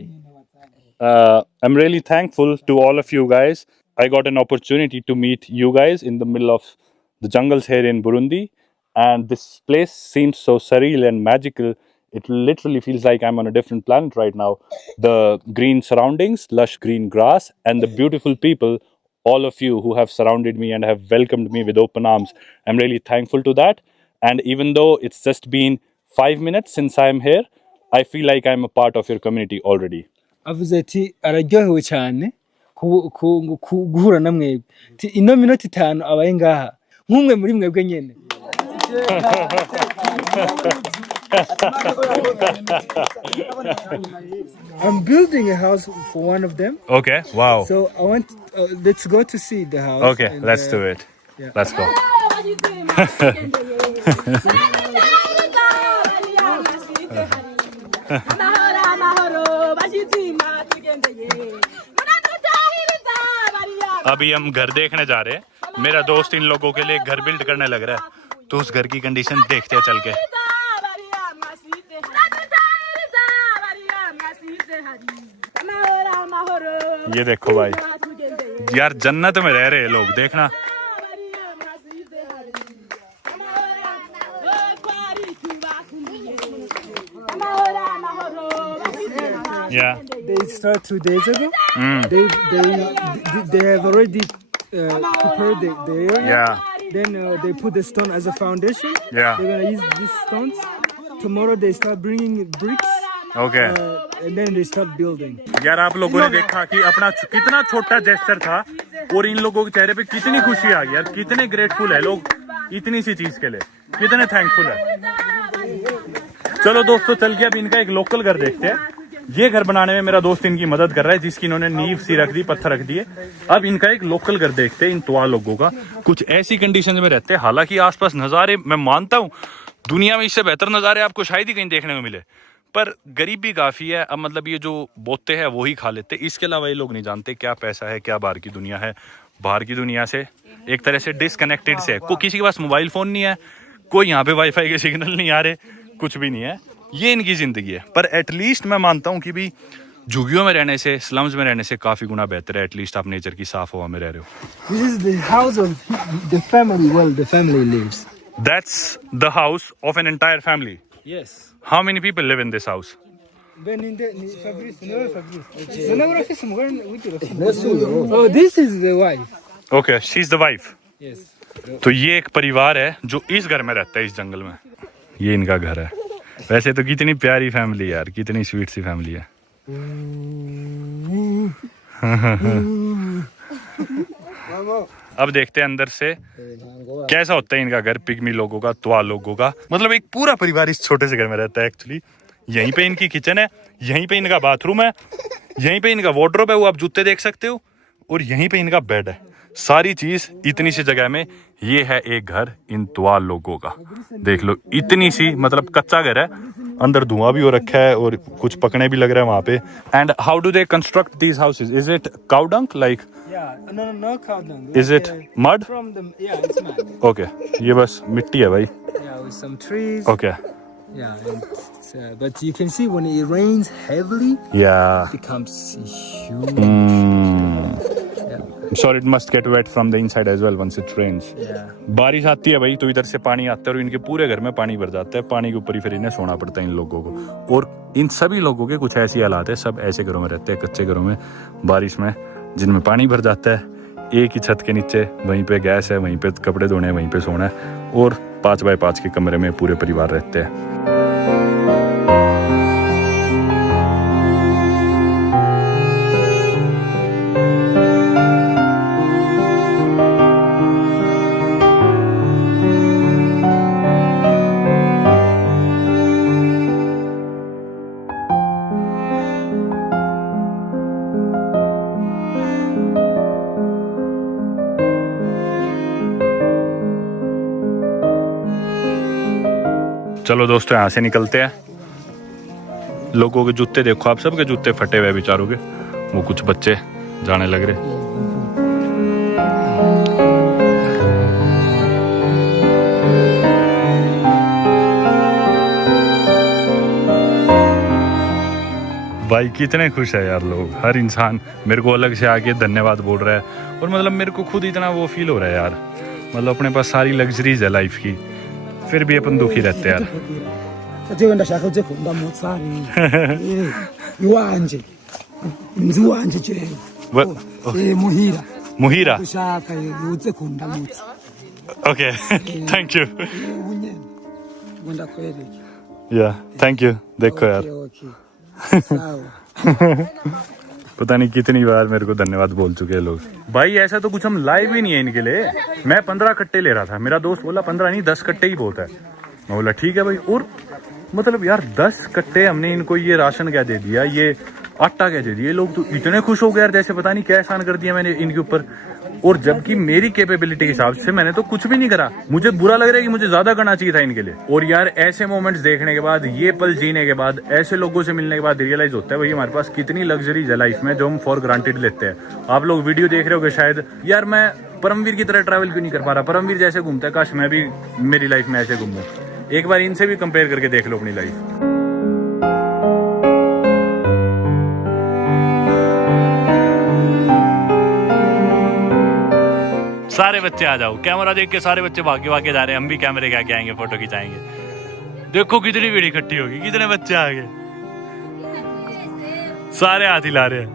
I'm really thankful to all of you guys. I got an opportunity to meet you guys in the middle of the jungles here in Burundi, and this place seems so surreal and magical. It literally feels like I'm on a different planet right now. The green surroundings, lush green grass, and the beautiful people, all of you who have surrounded me and have welcomed me with open arms. I'm really thankful to that. And even though it's just been 5 minutes since I'm here, I feel like I'm a part of your community already. Avuze ati araryohewe cyane guhura na mwebwe. Ati ino minota 5 abaye ngaha nk'umwe muri mwebwe nyene. I'm building a house for one of them. Okay, wow. So I want let's go to see the house. Okay, and, let's do it. yeah. Let's go. अभी हम घर देखने जा रहे हैं। मेरा दोस्त इन लोगों के लिए घर बिल्ड करने लग रहा है, तो उस घर की कंडीशन देखते हैं चल के। ये देखो भाई, यार जन्नत में रह रहे हैं लोग, देखना। Yeah. They start 2 days ago. They have already prepared the area. Yeah. Then they put the stone as a foundation. Yeah. They're gonna use these stones. Tomorrow they start bringing bricks. Okay. And then they start building. यार आप लोगों ने देखा कि अपना कितना छोटा gesture था, और इन लोगों के चेहरे पे कितनी खुशी आ गई यार, कितने ग्रेटफुल है लोग इतनी सी चीज के लिए, कितने थैंकफुल है। चलो दोस्तों, चल के अब इनका एक लोकल घर देखते हैं। ये घर बनाने में मेरा दोस्त इनकी मदद कर रहा है, जिसकी इन्होंने नींव सी रख दी, पत्थर रख दिए। अब इनका एक लोकल घर देखते हैं इन तुआ लोगों का। कुछ ऐसी कंडीशन में रहते हैं, हालांकि आसपास नज़ारे, मैं मानता हूँ दुनिया में इससे बेहतर नज़ारे आपको शायद ही कहीं देखने को मिले, पर गरीबी काफ़ी है। अब मतलब ये जो बोते हैं वही खा लेते, इसके अलावा ये लोग नहीं जानते क्या पैसा है, क्या बाहर की दुनिया है। बाहर की दुनिया से एक तरह से डिसकनेक्टेड से, कोई किसी के पास मोबाइल फ़ोन नहीं है, कोई यहाँ पे वाईफाई के सिग्नल नहीं आ रहे, कुछ भी नहीं है। ये इनकी ज़िंदगी है। पर एटलीस्ट मैं मानता हूँ कि भी झुग्गियों में रहने से, स्लम्स में रहने से काफ़ी गुना बेहतर है। एटलीस्ट आप नेचर की साफ हवा में रह रहे हो। This is the house of the family. Well, the family lives. That's the house of an entire family. Yes. How many people live in this house? Oh, this is the wife. Okay, she's the wife. Yes. तो ये एक परिवार है जो इस घर में रहता है, इस जंगल में। ये इनका घर है। वैसे तो कितनी प्यारी फैमिली यार, कितनी स्वीट सी फैमिली है। अब देखते हैं अंदर से कैसा होता है इनका घर, पिग्मी लोगों का, तुआ लोगों का। मतलब एक पूरा परिवार इस छोटे से घर में रहता है एक्चुअली। यहीं पे इनकी किचन है, यहीं पे इनका बाथरूम है, यहीं पे इनका वार्डरोब है, वो आप जूते देख सकते हो, और यहीं पे इनका बेड है। सारी चीज इतनी सी जगह में। ये है एक घर इन तुआ लोगों का, देख लो, इतनी सी, मतलब कच्चा घर है, अंदर धुआं भी हो रखा है और कुछ पकने भी लग रहा है वहां पे। And how do they construct these houses? Is it cow dung like? No cow dung. Is it mud? From the it's mud. Okay, ये बस मिट्टी है भाई। Yeah, with some trees. Okay. Yeah, and it's but you can see when it rains heavily, Yeah. it becomes huge. Sure, it must get wet from the inside as well once it rains. Yeah. बारिश आती है भाई तो इधर से पानी आता है और इनके पूरे घर में पानी भर जाता है। पानी के ऊपर ही फिर इन्हें सोना पड़ता है इन लोगों को। और इन सभी लोगों के कुछ ऐसी हालात है, सब ऐसे घरों में रहते हैं, कच्चे घरों में बारिश में, जिनमें पानी भर जाता है। एक ही छत के नीचे वहीं पे गैस है, वहीं पे कपड़े धोने हैं, वहीं पे सोना है और 5 बाय 5 के कमरे में पूरे परिवार रहते हैं। चलो दोस्तों यहाँ से निकलते हैं। लोगों के जूते देखो आप, सबके जूते फटे हुए बेचारों के। वो कुछ बच्चे जाने लग रहे। भाई कितने खुश है यार लोग, हर इंसान मेरे को अलग से आके धन्यवाद बोल रहा है। और मतलब मेरे को खुद इतना वो फील हो रहा है यार, मतलब अपने पास सारी लग्जरीज है लाइफ की, फिर भी अपन दुखी रहते हैं यार। ndashaka uje kundamutsari iwanje mzi wanje jewe muhira मुहीरा। ushaka uze kundamutsa okay thank you. unyene ngenda kweli या थैंक यू। देखो यार okay sawa पता नहीं कितनी बार मेरे को धन्यवाद बोल चुके हैं लोग। भाई ऐसा तो कुछ हम लाए भी नहीं है इनके लिए। मैं 15 कट्टे ले रहा था, मेरा दोस्त बोला 15 नहीं 10 कट्टे ही बहुत है। मैं बोला ठीक है भाई। और मतलब यार 10 कट्टे हमने इनको ये राशन क्या दे दिया, ये आटा क्या दे दिया। लोग तो इतने खुश हो गए यार, जैसे पता नहीं क्या एहसान कर दिया मैंने इनके ऊपर। और जबकि मेरी कैपेबिलिटी के हिसाब से मैंने तो कुछ भी नहीं करा। मुझे बुरा लग रहा है कि मुझे ज्यादा करना चाहिए था इनके लिए। और यार ऐसे मोमेंट्स देखने के बाद, ये पल जीने के बाद, ऐसे लोगों से मिलने के बाद रियलाइज होता है भाई हमारे पास कितनी लग्जरीज है लाइफ में जो हम फॉर ग्रांटेड लेते हैं। आप लोग वीडियो देख रहे होगे शायद, यार मैं परमवीर की तरह ट्रैवल क्यों नहीं कर पा रहा। परमवीर जैसे घूमता है, काश मैं भी मेरी लाइफ में ऐसे घूमूं। एक बार इनसे भी कंपेयर करके देख लो अपनी लाइफ। सारे बच्चे आ जाओ, कैमरा देख के सारे बच्चे भागे भागे जा रहे हैं। हम भी कैमरे के आगे आएंगे, फोटो खिंचाएंगे। देखो कितनी भीड़ इकट्ठी होगी, कितने बच्चे आ गए, सारे हाथ हिला रहे हैं।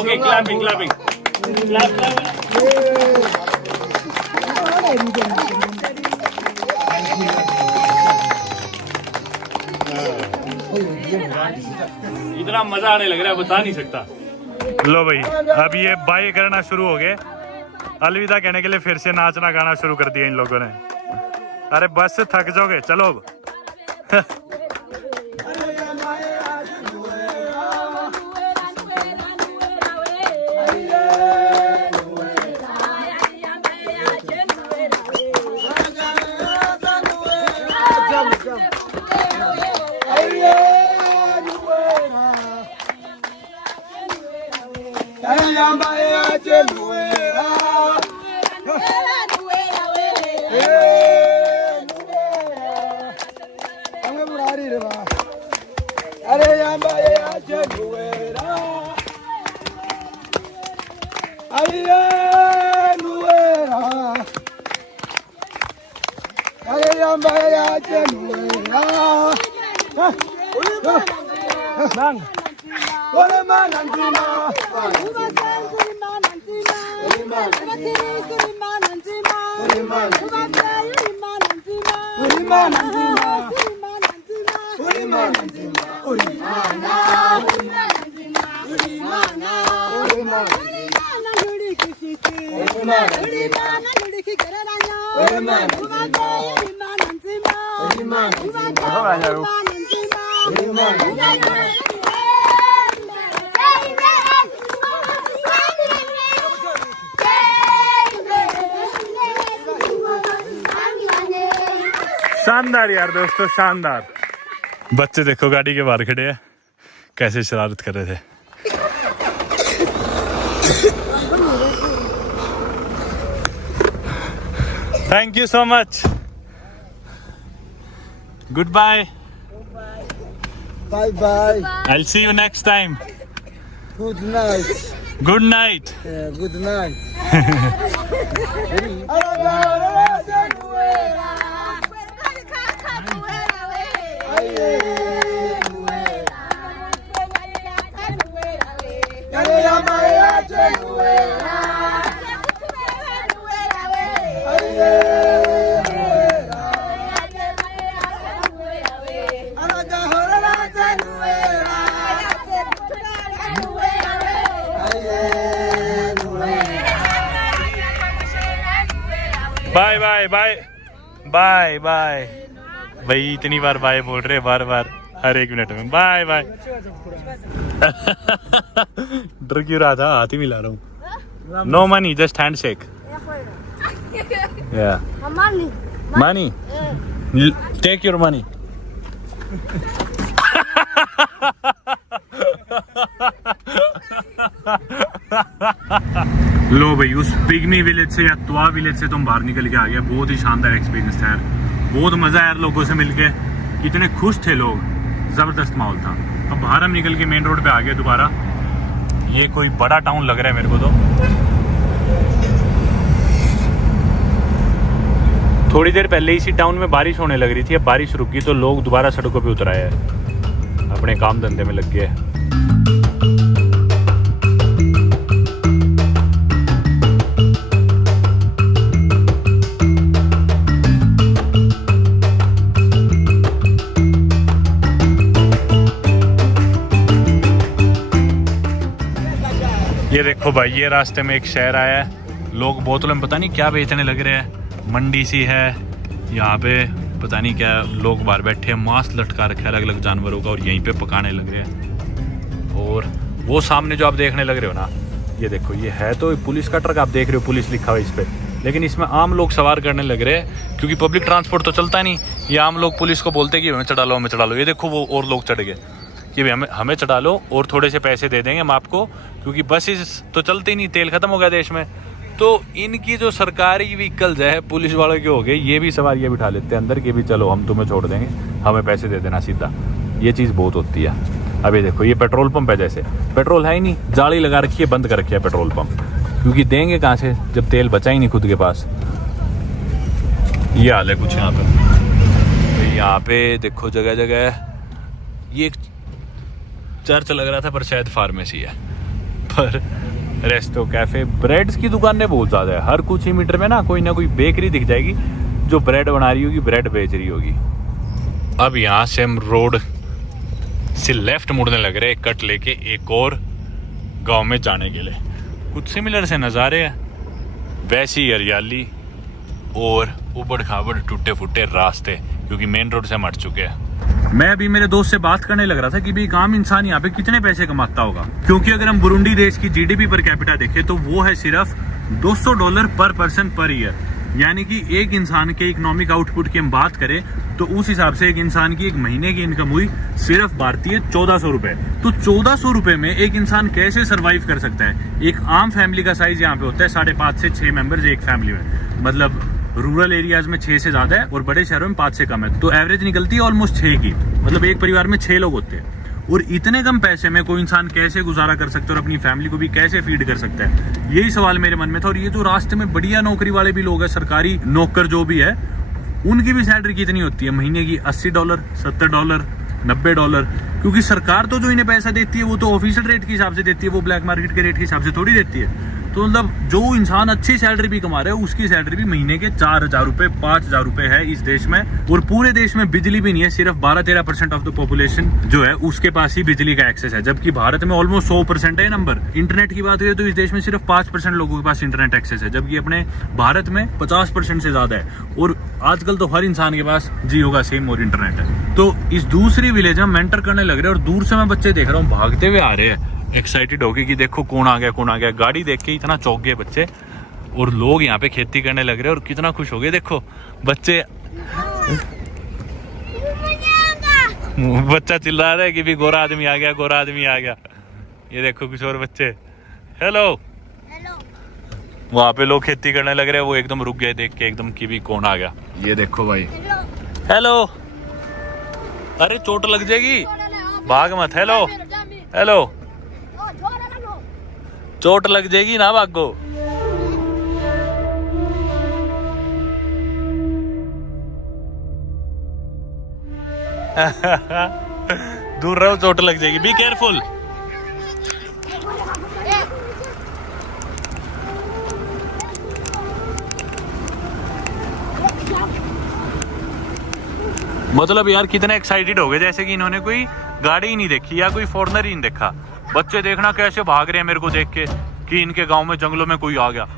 Okay, clapping. इतना मजा आने लग रहा है बता नहीं सकता। लो भाई अब ये बाय करना शुरू हो गए। अलविदा कहने के लिए फिर से नाचना गाना शुरू कर दिया इन लोगों ने। अरे बस थक जाओगे, चलो अब। शानदार यार दोस्तों, शानदार। बच्चे देखो गाड़ी के बाहर खड़े हैं, कैसे शरारत कर रहे थे। Thank you so much, good bye. Bye bye. I'll see you next time. Good night. Good night. Yeah, good night. Bye bye bye bye bye. भाई इतनी बार बाय बोल रहे, बार बार हर एक मिनट में बाय बाय। डर क्यों रहा था, हाथ ही मिला रहा हूँ। No money, just handshake. Money, take your money. लो भाई, उस पिग्मी विलेज से या तुआ विलेज से तुम बाहर निकल के आ गया। बहुत ही शानदार एक्सपीरियंस था यार, बहुत मजा आया लोगों से मिलके, कितने खुश थे लोग, जबरदस्त माहौल था। अब बाहर हम निकल के मेन रोड पे आ गए दोबारा। ये कोई बड़ा टाउन लग रहा है मेरे को तो। थोड़ी देर पहले इसी टाउन में बारिश होने लग रही थी, अब बारिश रुक गई तो लोग दोबारा सड़कों पे उतर आए हैं, अपने काम धंधे में लग गए। ये देखो भाई, ये रास्ते में एक शहर आया है, लोग बोतलों में पता नहीं क्या बेचने लग रहे हैं। मंडी सी है यहाँ पे, पता नहीं क्या लोग बाहर बैठे हैं, मांस लटका रखे अलग अलग जानवरों का और यहीं पे पकाने लग रहे हैं। और वो सामने जो आप देखने लग रहे हो ना, ये देखो, ये है तो पुलिस का ट्रक, आप देख रहे हो पुलिस लिखा हुआ इस पे, लेकिन इसमें आम लोग सवार करने लग रहे हैं क्योंकि पब्लिक ट्रांसपोर्ट तो चलता नहीं। ये आम लोग पुलिस को बोलते हैं कि हमें चढ़ा लो, हमें चढ़ा लो। ये देखो वो और लोग चढ़ गए कि भाई हमें चढ़ा लो और थोड़े से पैसे दे देंगे हम आपको, क्योंकि बसेस तो चलती नहीं, तेल खत्म हो गया देश में। तो इनकी जो सरकारी व्हीकल्स है पुलिस वालों के हो गए, ये भी सवारियाँ बिठा लेते हैं अंदर कि भी चलो हम तुम्हें छोड़ देंगे, हमें पैसे दे देना सीधा। ये चीज़ बहुत होती है। अभी देखो, ये पेट्रोल पंप है, जैसे पेट्रोल है ही नहीं, जाली लगा रखी है, बंद कर रखी है पेट्रोल पंप, क्योंकि देंगे कहाँ से जब तेल बचा ही नहीं खुद के पास। ये हाल है कुछ यहाँ पे। तो यहाँ पे देखो जगह जगह, ये एक चर्च लग रहा था पर शायद फार्मेसी है, पर रेस्टो, कैफे, ब्रेड्स की दुकानें बहुत ज़्यादा है। हर कुछ ही मीटर में ना कोई बेकरी दिख जाएगी जो ब्रेड बना रही होगी, ब्रेड बेच रही होगी। अब यहाँ से हम रोड से लेफ्ट मुड़ने लग रहे हैं, कट लेके एक और गांव में जाने के लिए। कुछ सिमिलर से नज़ारे हैं, वैसी हरियाली और उबड़ खाबड़ टूटे फूटे रास्ते, क्योंकि मेन रोड से हम हट चुके हैं। मैं अभी मेरे दोस्त से बात करने लग रहा था कि भाई एक आम इंसान यहाँ पे कितने पैसे कमाता होगा, क्योंकि अगर हम बुरुंडी देश की जीडीपी पर कैपिटा देखें तो वो है सिर्फ $200 पर पर्सन पर ईयर। यानी कि एक इंसान के इकोनॉमिक आउटपुट की हम बात करें तो उस हिसाब से एक इंसान की एक महीने की इनकम हुई सिर्फ भारतीय 1400 रुपए। तो 1400 रुपए में एक इंसान कैसे सरवाइव कर सकता है? एक आम फैमिली का साइज यहाँ पे होता है 5.5 से 6 मेंबर्स एक फैमिली में, मतलब रूरल एरियाज में 6 से ज्यादा है और बड़े शहरों में 5 से कम है। तो एवरेज निकलती है ऑलमोस्ट 6 की, मतलब एक परिवार में 6 लोग होते हैं। और इतने कम पैसे में कोई इंसान कैसे गुजारा कर सकता है और अपनी फैमिली को भी कैसे फीड कर सकता है, यही सवाल मेरे मन में था। और ये जो रास्ते में बढ़िया नौकरी वाले भी लोग हैं, सरकारी नौकर जो भी है, उनकी भी सैलरी कितनी होती है महीने की? $80, $70, $90। क्योंकि सरकार तो जो इन्हें पैसा देती है वो तो ऑफिशियल रेट के हिसाब से देती है, वो ब्लैक मार्केट के रेट के हिसाब से थोड़ी देती है। तो मतलब जो इंसान अच्छी सैलरी भी कमा रहे है उसकी सैलरी भी महीने के 4000 रुपए 5000 रुपए है इस देश में। और पूरे देश में बिजली भी नहीं है, सिर्फ 12-13% ऑफ द पॉपुलेशन जो है उसके पास ही बिजली का एक्सेस है, जबकि भारत में ऑलमोस्ट 100% है नंबर। इंटरनेट की बात करें तो इस देश में सिर्फ 5% लोगों के पास इंटरनेट एक्सेस है, जबकि अपने भारत में 50% से ज्यादा है। और आजकल तो हर इंसान के पास जियो का सिम और इंटरनेट है। तो इस दूसरी विलेज में मेंटर करने लग रहे हैं और दूर से मैं बच्चे देख रहा हूँ भागते हुए आ रहे हैं, एक्साइटेड होके कि देखो कौन आ गया कौन आ गया। गाड़ी देख के इतना चौंक गए बच्चे, और लोग यहाँ पे खेती करने लग रहे हैं और कितना खुश हो गए। देखो बच्चे बच्चा चिल्ला रहा है कि भी गोरा आदमी आ गया, गोरा आदमी आ गया। ये देखो कुछ और बच्चे, हेलो। वहां पे लोग खेती करने लग रहे हैं, वो एकदम रुक गए देख के एकदम कि भी कौन आ गया। ये देखो भाई, हेलो। अरे चोट लग जाएगी, भाग मत। हेलो हेलो, चोट लग जाएगी ना, भागो। दूर रहो, चोट लग जाएगी, बी केयरफुल। मतलब यार कितने एक्साइटेड हो गए, जैसे कि इन्होंने कोई गाड़ी ही नहीं देखी या कोई फॉरेनर ही नहीं देखा। बच्चे देखना कैसे भाग रहे हैं मेरे को देख के कि इनके गांव में जंगलों में कोई आ गया।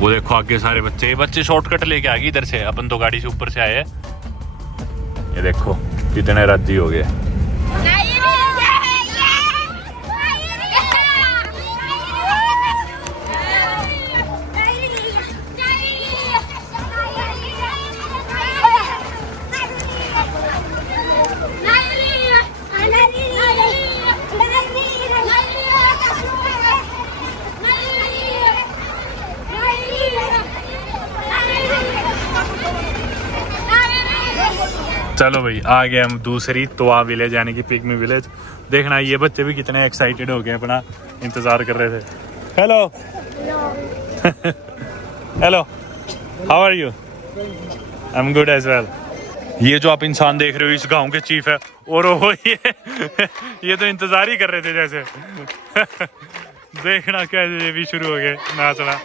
वो देखो आगे सारे बच्चे, ये बच्चे शॉर्टकट लेके आ गए इधर से, अपन तो गाड़ी से ऊपर से आए हैं। ये देखो कितने राजी हो गए। चलो भाई आ गए हम दूसरी तवा विलेज यानी कि पिग्मी विलेज। देखना ये बच्चे भी कितने एक्साइटेड हो गए, अपना इंतजार कर रहे थे। Hello hello, how are you? I am good as well. ये जो आप इंसान देख रहे हो इस गांव के चीफ है, और वो ये तो इंतजार ही कर रहे थे जैसे। देखना कैसे ये भी शुरू हो गए नाचना।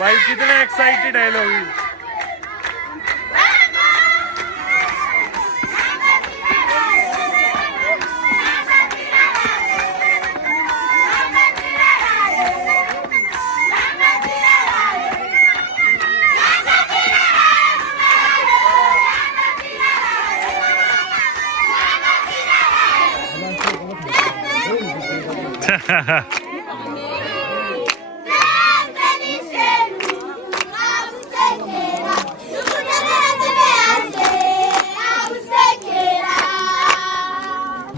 भाई कितने एक्साइटेड है लोग।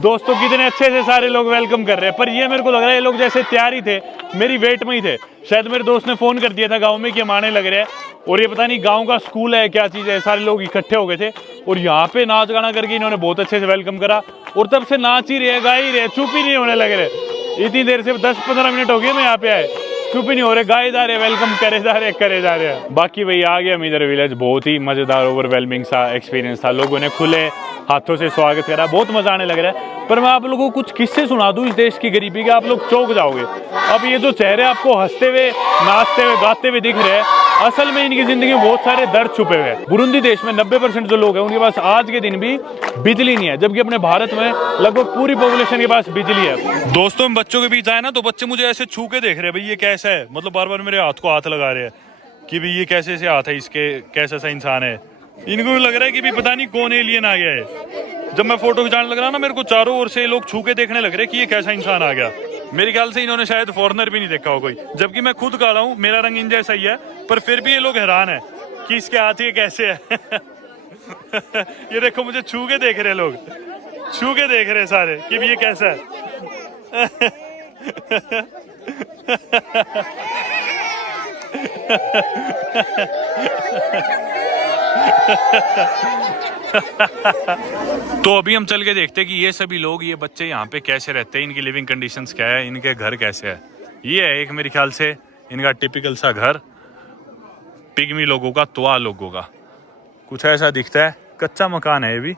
दोस्तों कितने अच्छे से सारे लोग वेलकम कर रहे हैं, पर ये मेरे को लग रहा है ये लोग जैसे तैयार ही थे, मेरी वेट में ही थे। शायद मेरे दोस्त ने फोन कर दिया था गांव में कि हम आने लग रहे हैं, और ये पता नहीं गांव का स्कूल है क्या चीज़ है, सारे लोग इकट्ठे हो गए थे और यहाँ पे नाच गाना करके इन्होंने बहुत अच्छे से वेलकम करा। और तब से नाच ही रहे, गा ही रहे, चुप ही नहीं होने लग रहे। इतनी देर से 10-15 मिनट हो गए मैं यहाँ पे आए, चुप ही नहीं हो रहे, गाए जा रहे, वेलकम करे जा रहे हैं। बाकी भाई आ गया हम इधर विलेज, बहुत ही मजेदार ओवरवेलमिंग सा एक्सपीरियंस था। लोगों ने खुले हाथों से स्वागत करा, बहुत मजा आने लग रहा है। पर मैं आप लोगों को कुछ किस्से सुना दूं इस देश की गरीबी के, आप लोग चौंक जाओगे। अब ये जो चेहरे आपको हंसते हुए, नाचते हुए, गाते हुए दिख रहे हैं, असल में इनकी जिंदगी में बहुत सारे दर्द छुपे हुए हैं। बुरुंडी देश में 90% जो लोग हैं उनके पास आज के दिन भी बिजली नहीं है, जबकि अपने भारत में लगभग पूरी पॉपुलेशन के पास बिजली है। दोस्तों हम बच्चों के बीच आए ना, तो बच्चे मुझे ऐसे छू के देख रहे हैं, भाई ये कैसा है, मतलब बार बार मेरे हाथ को हाथ लगा रहे हैं कि भाई ये कैसे से हाथ है इसके, कैसा सा इंसान है। इनको भी लग रहा है कि भी पता नहीं कौन एलियन आ गया है। जब मैं फोटो खिंचाने लग रहा ना, मेरे को चारों ओर से लोग छू के देखने लग रहे कि ये कैसा इंसान आ गया। मेरे ख्याल से इन्होंने शायद फॉरेनर भी नहीं देखा हो कोई, जबकि मैं खुद काला हूँ, मेरा रंग इन जैसा ही है, पर फिर भी ये लोग हैरान है कि इसके हाथ ये कैसे है। ये देखो मुझे छू के देख रहे लोग, छू के देख रहे सारे कि ये कैसा है। तो अभी हम चल के देखते हैं कि ये सभी लोग, ये बच्चे यहाँ पे कैसे रहते हैं, इनकी लिविंग कंडीशंस क्या है, इनके घर कैसे है। ये है एक मेरे ख्याल से इनका टिपिकल सा घर, पिग्मी लोगों का, तुआ लोगों का कुछ ऐसा दिखता है। कच्चा मकान है ये भी,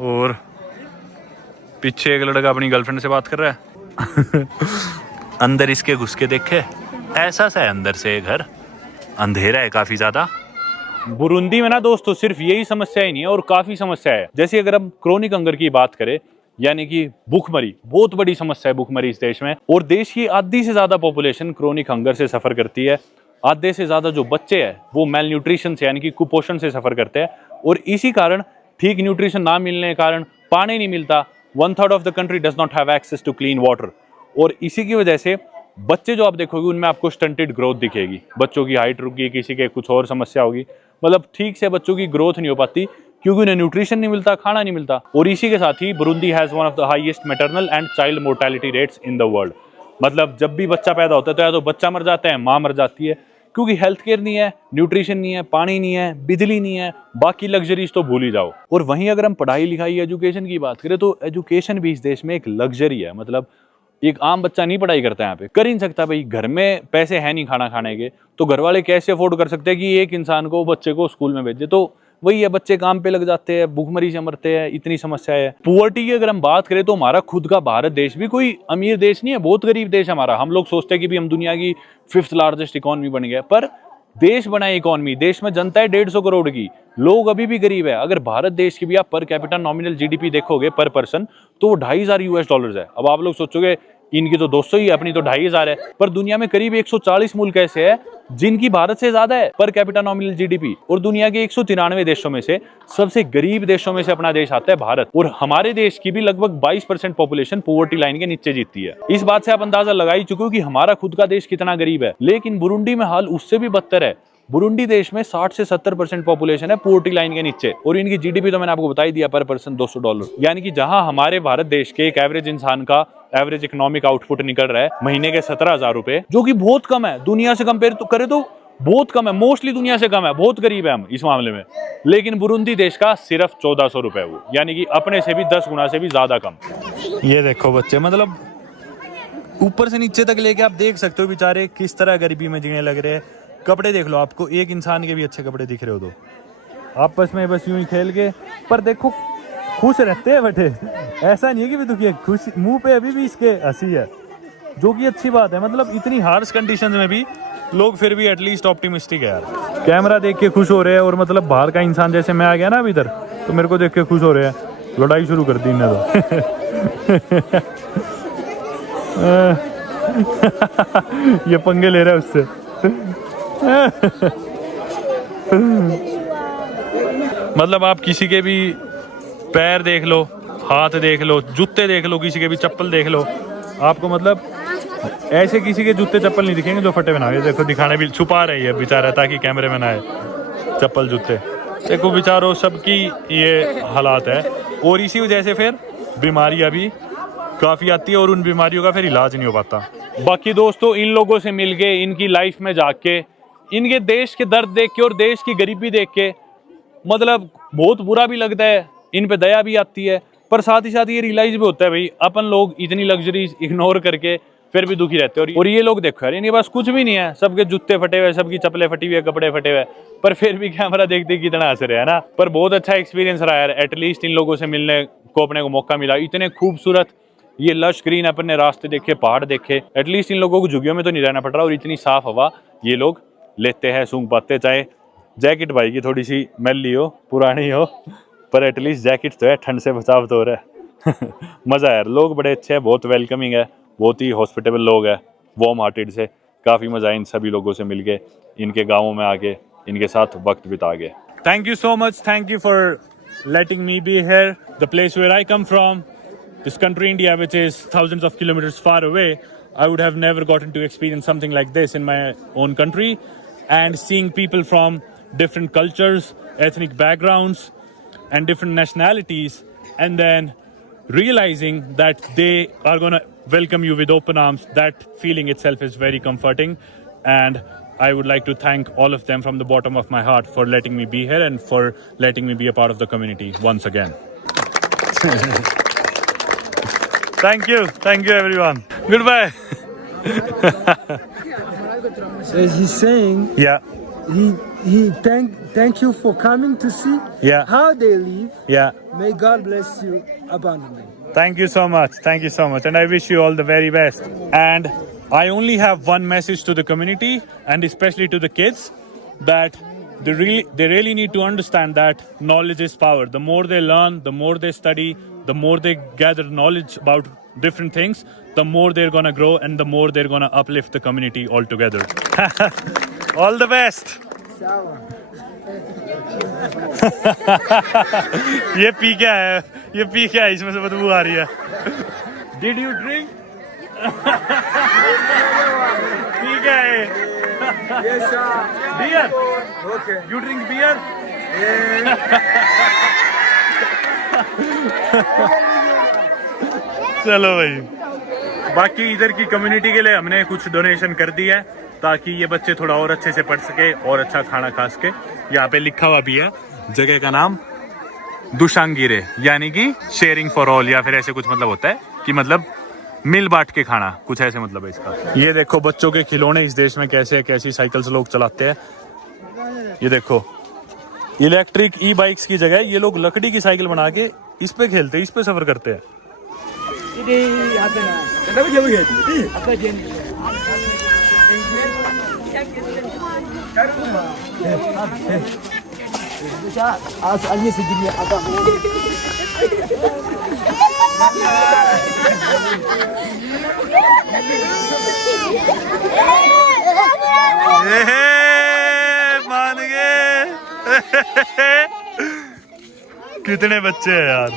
और पीछे एक लड़का अपनी गर्लफ्रेंड से बात कर रहा है। अंदर इसके घुस के देखे, ऐसा सा है अंदर से ये घर, अंधेरा है काफी ज्यादा। बुरुंदी में ना दोस्तों सिर्फ यही समस्या ही नहीं है, और काफी समस्या है। जैसे अगर हम क्रोनिक हंगर की बात करें, यानी कि भूखमरी, बहुत बड़ी समस्या है भूखमरी इस देश में, और देश की आधी से ज्यादा पॉपुलेशन क्रोनिक हंगर से सफर करती है। आधे से ज्यादा जो बच्चे हैं वो मेल न्यूट्रिशन से, यानी कि कुपोषण से सफर करते हैं, और इसी कारण ठीक न्यूट्रिशन ना मिलने के कारण पानी नहीं मिलता। 1/3 of the country does not have access to clean water, और इसी की वजह से बच्चे जो आप देखोगे उनमें आपको स्टंटेड ग्रोथ दिखेगी, बच्चों की हाइट रुक गई, किसी के कुछ और समस्या होगी, मतलब ठीक से बच्चों की ग्रोथ नहीं हो पाती क्योंकि उन्हें न्यूट्रिशन नहीं मिलता, खाना नहीं मिलता। और इसी के साथ ही Burundi has one of the highest maternal and child mortality rates in the world. मतलब जब भी बच्चा पैदा होता है तो या तो बच्चा मर जाता है, माँ मर जाती है, क्योंकि हेल्थ केयर नहीं है, न्यूट्रिशन नहीं है, पानी नहीं है, बिजली नहीं है, बाकी लग्जरीज तो भूल ही जाओ। और वहीं अगर हम पढ़ाई लिखाई एजुकेशन की बात करें तो एजुकेशन भी इस देश में एक लग्जरी है। मतलब एक आम बच्चा नहीं पढ़ाई करता यहाँ पे, कर ही नहीं सकता भाई, घर में पैसे है नहीं खाना खाने के, तो घर वाले कैसे अफोर्ड कर सकते हैं कि एक इंसान को, बच्चे को स्कूल में भेजे। तो वही है, बच्चे काम पे लग जाते हैं, भूखमरी से मरते हैं, इतनी समस्या है। पुअर्टी की अगर हम बात करें तो हमारा खुद का भारत देश भी कोई अमीर देश नहीं है, बहुत गरीब देश है हमारा। हम लोग सोचते हैं कि भी हम दुनिया की 5th लार्जेस्ट इकोनॉमी बन गया, पर देश बनाए इकोनॉमी, देश में जनता है 150 करोड़ की, लोग अभी भी गरीब है। अगर भारत देश की भी आप पर कैपिटा नॉमिनल जीडीपी देखोगे पर पर्सन तो वो $2,500 है। अब आप लोग सोचोगे इनकी तो 200 ही है, अपनी तो 2,500 है, पर दुनिया में करीब 140 मुल्क ऐसे है जिनकी भारत से ज्यादा है पर कैपिटा नॉमिनल जीडीपी, और दुनिया के 193 देशों में से सबसे गरीब देशों में से अपना देश आता है भारत। और हमारे देश की भी लगभग 22% पॉपुलेशन पॉवर्टी लाइन के नीचे जीतती है। इस बात से आप अंदाजा लगा ही चुके हो कि हमारा खुद का देश कितना गरीब है। लेकिन बुरुंडी में हाल उससे भी बदतर है। बुरुंडी देश में 60 से 70% पॉपुलेशन है पॉवर्टी लाइन के नीचे, और इनकी जीडीपी तो मैंने आपको बता ही दिया, पर पर्सन $200। यानी कि जहां हमारे भारत देश के एक एवरेज इंसान का एवरेज इकोनॉमिक आउटपुट निकल रहा है महीने के 17,000 रुपए, जो कि बहुत कम है, दुनिया से कंपेयर तो करे तो बहुत कम है, मोस्टली दुनिया से कम है, बहुत गरीब है हम इस मामले में। लेकिन बुरुंदी देश का सिर्फ 1400 रुपए, वो यानी कि अपने से भी 10 गुना से भी ज्यादा कम। ये देखो बच्चे, मतलब ऊपर से नीचे तक लेके आप देख सकते हो बेचारे किस तरह गरीबी में जीने लग रहे हैं। कपड़े देख लो, आपको एक इंसान के भी अच्छे कपड़े दिख रहे हो तो आपस में बस यूं ही खेल के, पर देखो खुश रहते हैं बेटे, ऐसा नहीं है कि भी दुखी है, खुश मुंह पे अभी भी इसके हंसी है, जो कि अच्छी बात है। मतलब इतनी हार्श कंडीशंस में भी लोग फिर भी एटलीस्ट ऑप्टिमिस्टिक है यार। कैमरा देख के खुश हो रहे हैं, और मतलब बाहर का इंसान जैसे मैं आ गया ना अभी इधर, तो मेरे को देख के खुश हो रहे हैं। लड़ाई शुरू कर दी इन्हें तो। ये पंगे ले रहा है उससे। मतलब आप किसी के भी पैर देख लो, हाथ देख लो, जूते देख लो, किसी के भी चप्पल देख लो, आपको मतलब ऐसे किसी के जूते चप्पल नहीं दिखेंगे जो फटे बना हुए। देखो दिखाने भी छुपा रही है बेचारा ताकि कैमरे में ना आए चप्पल जूते। देखो बेचारों सबकी ये हालात है, और इसी वजह से फिर बीमारियां भी काफी आती है, और उन बीमारियों का फिर इलाज नहीं हो पाता। बाकी दोस्तों इन लोगों से मिलके, इनकी लाइफ में जाके, इनके देश के दर्द देख के और देश की गरीबी देख के मतलब बहुत बुरा भी लगता है, इन पे दया भी आती है, पर साथ ही साथ ये रियलाइज भी होता है भाई अपन लोग इतनी लग्जरीज इग्नोर करके फिर भी दुखी रहते हैं। और ये लोग देखो यार, इनके पास कुछ भी नहीं है, सबके जूते फटे हुए, सबकी चप्पलें फटी हुई है, कपड़े फटे हुए, पर फिर भी कैमरा देखते कितना हंस रहे हैं ना। पर बहुत अच्छा एक्सपीरियंस रहा यार, एटलीस्ट इन लोगों से मिलने को अपने को मौका मिला। इतने खूबसूरत ये लश ग्रीन अपन ने रास्ते देखे, पहाड़ देखे, एटलीस्ट इन लोगों को झुग्गियों में तो नहीं रहना पड़ रहा, और इतनी साफ हवा ये लोग लेते हैं, सूंघ पाते। चाहे जैकेट भाई की थोड़ी सी मैली हो, पुरानी हो, पर एटलीस्ट जैकेट तो है, ठंड से बचाव तो हो रहा है। मज़ा है यार, लोग बड़े अच्छे हैं, बहुत वेलकमिंग है, बहुत ही हॉस्पिटेबल लोग हैं, वार्म हार्टेड से। काफ़ी मज़ा है इन सभी लोगों से मिलके, इनके गाँवों में आके, इनके साथ वक्त बिता के। Thank you so much, thank you for letting me be here, the place where I come from, this country India, which is thousands of kilometers far away, I would have never gotten to experience something like this in my own country. And seeing people from different cultures, ethnic backgrounds, and different nationalities, and then realizing that they are going to welcome you with open arms, that feeling itself is very comforting. And I would like to thank all of them from the bottom of my heart for letting me be here and for letting me be a part of the community once again. Thank you everyone. Goodbye. As he's saying, Yeah, he thank you for coming to see Yeah. how they live. yeah. May God bless you abundantly. Thank you so much. And I wish you all the very best. And I only have one message to the community, and especially to the kids, that they really need to understand that knowledge is power. The more they learn, the more they study, the more they gather knowledge about different things, the more they're gonna grow and the more they're gonna uplift the community altogether. All the best. ये P क्या है? इसमें से बदबू आ रही है. Did you drink? P क्या है? Yes, sir. Beer. Okay. You drink beer? चलो भाई. बाकी इधर की कम्युनिटी के लिए हमने कुछ डोनेशन कर दिया है ताकि ये बच्चे थोड़ा और अच्छे से पढ़ सके और अच्छा खाना खा सके. यहाँ पे लिखा हुआ भी है जगह का नाम दुशांगिरे, यानी कि शेयरिंग फॉर ऑल, या फिर ऐसे कुछ मतलब होता है कि मतलब मिल बांट के खाना, कुछ ऐसे मतलब है इसका. ये देखो बच्चों के खिलौने इस देश में कैसी साइकिल्स लोग चलाते हैं. ये देखो इलेक्ट्रिक ई बाइक्स की जगह ये लोग लकड़ी की साइकिल बना के इस पे खेलते हैं, इस पे सफर करते हैं. मान गए. कितने बच्चे हैं यार.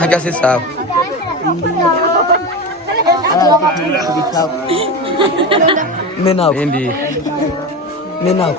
Hagasi saw. Minau. Hindi. Minau.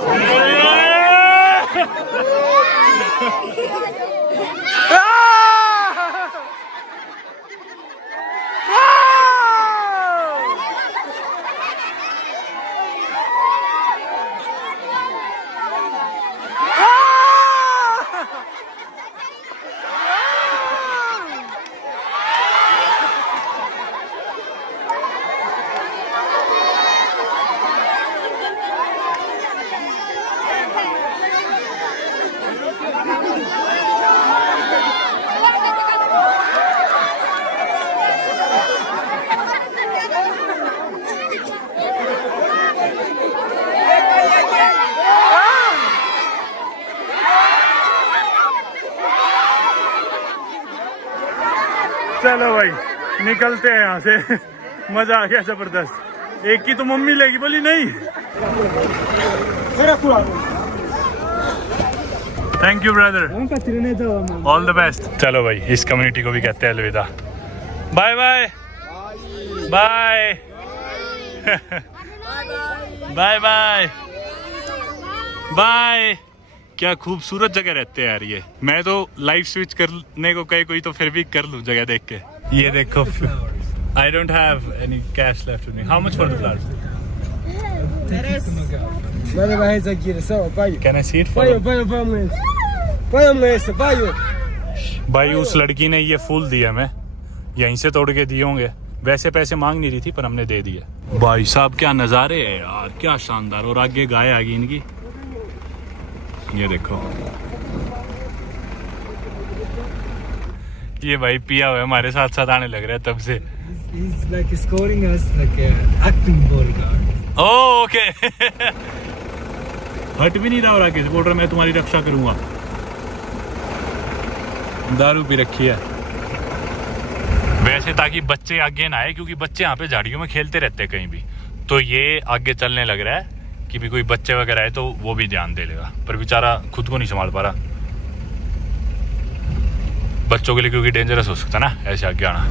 चलो भाई निकलते हैं यहाँ से. मजा आ गया जबरदस्त. एक की तो मम्मी लेगी, बोली नहीं. Thank you brother, all the best. चलो भाई इस कम्युनिटी को भी कहते हैं अलविदा. Bye bye bye bye bye bye. क्या खूबसूरत जगह रहते हैं यार ये. मैं तो लाइव स्विच करने को कहे कोई तो फिर भी कर लूं जगह देख के. ये देखो, I don't have any cash left with me. How much for the flowers? Can I see it for भाई उस लड़की ने ये फूल दिया, मैं यहीं से तोड़ के दिए होंगे. वैसे पैसे मांग नहीं रही थी पर हमने दे दिए. भाई साहब क्या नज़ारे है यार, क्या शानदार. और आगे गाय आ गई इनकी, ये देखो. ये भाई पिया हुआ हमारे साथ साथ आने लग रहा है तब से. He's like scoring us like an acting bodyguard. Oh, okay. हट भी नहीं रहा और आगे बोल रहा मैं तुम्हारी रक्षा करूंगा. दारू पी रखी है वैसे ताकि बच्चे आगे ना आए, क्योंकि बच्चे यहाँ पे झाड़ियों में खेलते रहते हैं कहीं भी. तो ये आगे चलने लग रहा है कि भी कोई बच्चे वगैरह आए तो वो भी ध्यान दे लेगा, पर बेचारा खुद को नहीं संभाल पा रहा. बच्चों के लिए क्योंकि डेंजरस हो सकता है ना ऐसे आगे आना।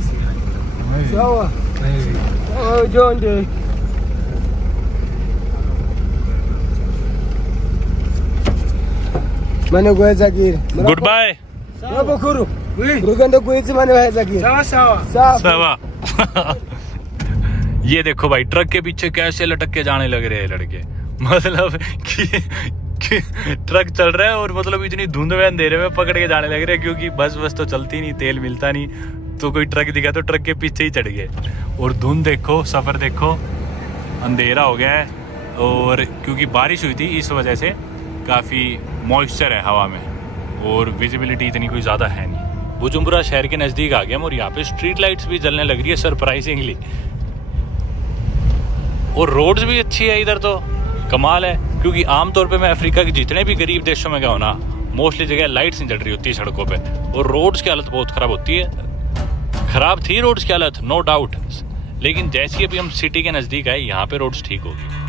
Good bye. ये देखो भाई ट्रक के पीछे कैसे लटक के जाने लग रहे हैं लड़के, मतलब कि ट्रक चल रहा है और मतलब इतनी धुंध में अंधेरे में पकड़ के जाने लग रहे हैं, क्योंकि बस तो चलती नहीं, तेल मिलता नहीं, तो कोई ट्रक दिखा तो ट्रक के पीछे ही चढ़ गए। और धुंध देखो, सफ़र देखो, अंधेरा हो गया है, और क्योंकि बारिश हुई थी इस वजह से काफ़ी मॉइस्चर है हवा में और विजिबिलिटी इतनी कोई ज़्यादा है नहीं। बुजुम्बुरा शहर के नज़दीक आ गए हम और यहाँ पे स्ट्रीट लाइट्स भी जलने लग रही है सरप्राइजिंगली, और रोड्स भी अच्छी है इधर, तो कमाल है। क्योंकि आमतौर पे मैं अफ्रीका के जितने भी गरीब देशों में गया हूँ ना, मोस्टली जगह लाइट्स नहीं जल रही होती सड़कों पे, और रोड्स की हालत बहुत ख़राब होती है। ख़राब थी रोड्स की हालत, नो डाउट, लेकिन जैसे अभी हम सिटी के नज़दीक आए यहाँ पे रोड्स ठीक होगी।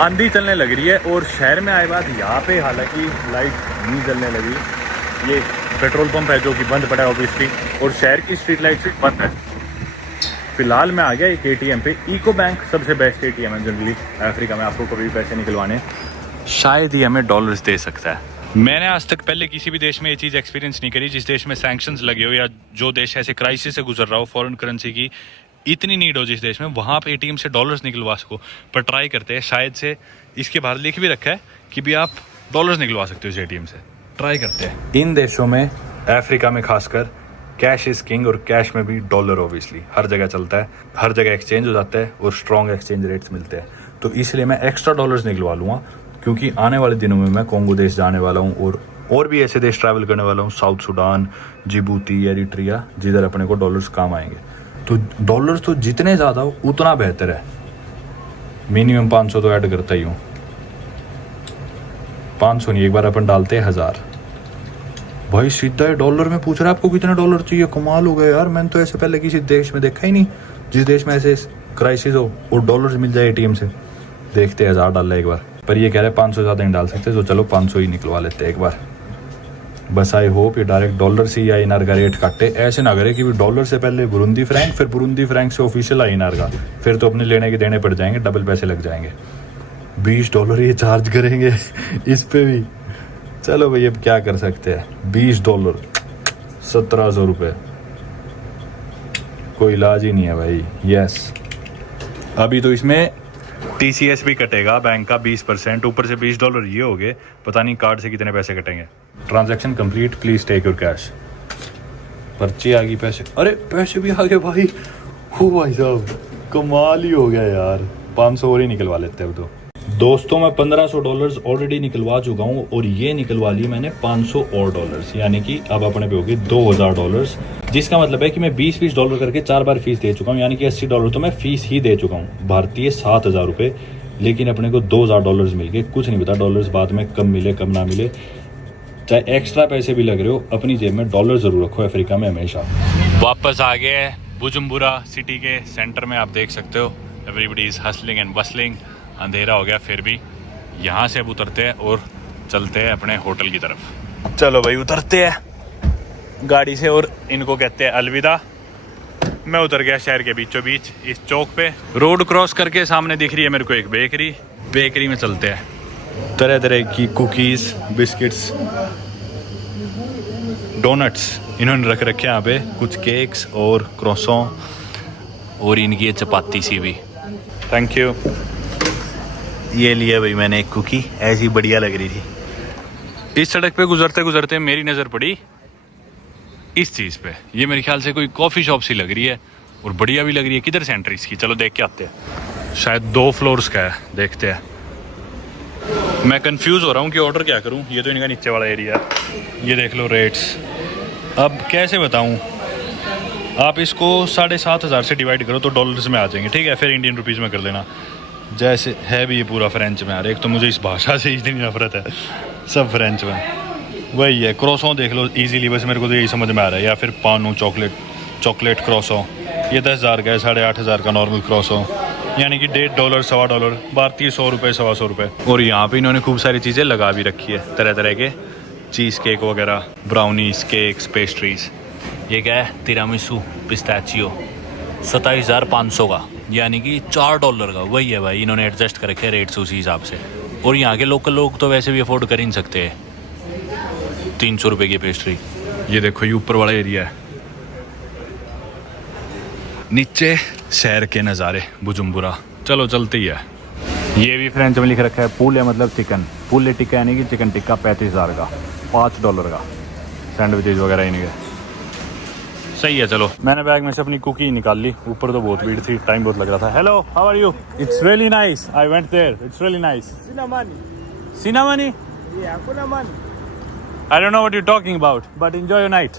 आंधी चलने लग रही है और शहर में आए बाद यहाँ पे हालांकि लाइट नहीं जलने लगी। ये पेट्रोल पंप है जो कि बंद पड़ा है ऑब्वियसली, और शहर की स्ट्रीट लाइट भी बंद है। फिलहाल मैं आ गया एक एटीएम पे। इको बैंक सबसे बेस्ट एटीएम है जनरली अफ्रीका में, आपको कभी पैसे निकलवाने, शायद ही हमें डॉलर्स दे सकता है। मैंने आज तक पहले किसी भी देश में ये चीज़ एक्सपीरियंस नहीं करी जिस देश में सैंक्शंस लगे हो या जो देश ऐसे क्राइसिस से गुजर रहा हो, फॉरेन करेंसी की इतनी नीड हो जिस देश में, वहाँ पे एटीएम से डॉलर्स निकलवा सको। पर ट्राई करते हैं, शायद से इसके बाहर लिख भी रखा है कि भी आप डॉलर्स निकलवा सकते हो इस एटीएम से। ट्राई करते हैं। इन देशों में, अफ्रीका में खासकर, कैश इज़ किंग, और कैश में भी डॉलर ऑब्वियसली हर जगह चलता है, हर जगह एक्सचेंज हो जाता है और स्ट्रॉन्ग एक्सचेंज रेट्स मिलते हैं। तो इसलिए मैं एक्स्ट्रा डॉलर्स निकलवा लूँगा, क्योंकि आने वाले दिनों में मैं कॉन्गो देश जाने वाला हूँ और भी ऐसे देश ट्रैवल करने वाला हूँ, साउथ सुडान, जिबूती, एरिट्रिया, जिधर अपने को डॉलर्स काम आएंगे। तो डॉलर्स तो जितने ज़्यादा हो उतना बेहतर है। मिनिमम 500 तो ऐड करता ही हूँ, 500 नहीं, एक बार अपन डालते हैं 1000। भाई सीधा डॉलर में पूछ रहा है आपको कितने डॉलर चाहिए, कमाल हो गया यार। मैंने तो ऐसे पहले किसी देश में देखा ही नहीं जिस देश में ऐसे क्राइसिस हो और डॉलर्स मिल जाए एटीएम से। देखते हैं 1000 डाल एक बार, पर ये कह रहे हैं 500 ज़्यादा नहीं डाल सकते, तो चलो 500 ही निकलवा लेते हैं एक बार। बस आई होप ये डायरेक्ट डॉलर से ही आईएनआर का रेट काटे, ऐसे ना करे कि डॉलर से पहले बुरुंदी फ्रैंक, फिर बुरुंदी फ्रैंक से ऑफिशियल आईएनआर का, फिर तो अपने लेने के देने पड़ जाएंगे, डबल पैसे लग जाएंगे। $20 ये चार्ज करेंगे इस पे भी। चलो भाई अब क्या कर सकते हैं, $20 1700 रुपये, कोई इलाज ही नहीं है भाई। यस, अभी तो इसमें TCS भी कटेगा बैंक का 20%, ऊपर से $20 ये हो गए, पता नहीं कार्ड से कितने पैसे कटेंगे। Transaction complete, please take your cash. पर्ची आ गई, पैसे, अरे पैसे भी आ गए भाई। हो भाई साहब कमाल ही हो गया यार, 500 और ही निकलवा लेते हैं अब तो। दोस्तों मैं $1500 ऑलरेडी निकलवा चुका हूँ और ये निकलवा ली मैंने 500 और डॉलर्स, यानी कि अब अपने पे हो गए $2000, जिसका मतलब है कि मैं $20 करके 4 बार फीस दे चुका हूँ, यानी कि $80 तो मैं फीस ही दे चुका हूँ, भारतीय 7000 रुपये। लेकिन अपने को $2000 मिल गए। कुछ नहीं पता डॉलर्स बाद में कम मिले कम ना मिले, चाहे एक्स्ट्रा पैसे भी लग रहे हो, अपनी जेब में डॉलर ज़रूर रखो अफ्रीका में हमेशा। वापस आ गए बुजुम्बुरा सिटी के सेंटर में, आप देख सकते हो everybody is hustling and bustling. अंधेरा हो गया फिर भी। यहाँ से अब उतरते हैं और चलते हैं अपने होटल की तरफ। चलो भाई उतरते हैं गाड़ी से और इनको कहते हैं अलविदा। मैं उतर गया शहर के बीचों बीच इस चौक पे। रोड क्रॉस करके सामने दिख रही है मेरे को एक बेकरी में चलते हैं। तरह तरह की कुकीज़, बिस्किट्स, डोनट्स इन्होंने रख रखे हैं यहाँ पे, कुछ केक्स और क्रोसों, और इनकी ये चपाती सी भी। Thank you. ये लिया भाई मैंने एक कुकी, ऐसी बढ़िया लग रही थी। इस सड़क पे गुजरते गुजरते मेरी नज़र पड़ी इस चीज़ पे। ये मेरे ख्याल से कोई कॉफ़ी शॉप सी लग रही है और बढ़िया भी लग रही है। किधर से एंट्री इसकी, चलो देख के आते हैं। शायद 2 फ्लोर्स का है, देखते हैं। मैं कंफ्यूज हो रहा हूँ कि ऑर्डर क्या करूँ। ये तो इनका नीचे वाला एरिया है, ये देख लो रेट्स। अब कैसे बताऊँ, आप इसको 7500 से डिवाइड करो तो डॉलर्स में आ जाएंगे, ठीक है। फिर इंडियन रुपीज़ में कर देना। जैसे है भी ये पूरा फ्रेंच में, यार एक तो मुझे इस भाषा से इतनी नफरत है, सब फ्रेंच में। वही है, क्रॉसों देख लो इजीली, बस मेरे को तो यही समझ में आ रहा है। या फिर पानो चॉकलेट क्रॉसों, ये 10,000 का है, 8,500 का नॉर्मल क्रॉसों, यानी कि $1.5 $1.25 भारतीय, 100 रुपये 125 रुपये। और यहाँ पे इन्होंने खूब सारी चीज़ें लगा भी रखी है, तरह तरह के चीज़ केक वगैरह, ब्राउनीज, केक्स, पेस्ट्रीज। ये क्या है, तिरामिसू पिस्ताचियो, 27,500 का, यानी कि $4 का। वही है भाई, इन्होंने एडजस्ट कर रखे हैं रेट्स उसी हिसाब से। और यहाँ के लोकल लोग तो वैसे भी अफोर्ड कर ही नहीं सकते हैं 300 रुपये की पेस्ट्री। ये देखो ये ऊपर वाला एरिया है, नीचे शहर के नज़ारे बुजुम्बुरा। चलो चलती है। ये भी फ्रेंच में लिख रखा है पूल है मतलब चिकन, पूल टिक्का यानी कि चिकन टिक्का 35,000 का, $5 का, सैंडविचेज वगैरह इनके। सही है। चलो मैंने बैग में से अपनी कुकी निकाल ली, ऊपर तो बहुत भीड़ थी, टाइम बहुत लग रहा था। Hello, how are you? It's really nice, I went there, it's really nice. Sinamani? Yeah, Kunamani. I don't know what you're talking about, but enjoy your night.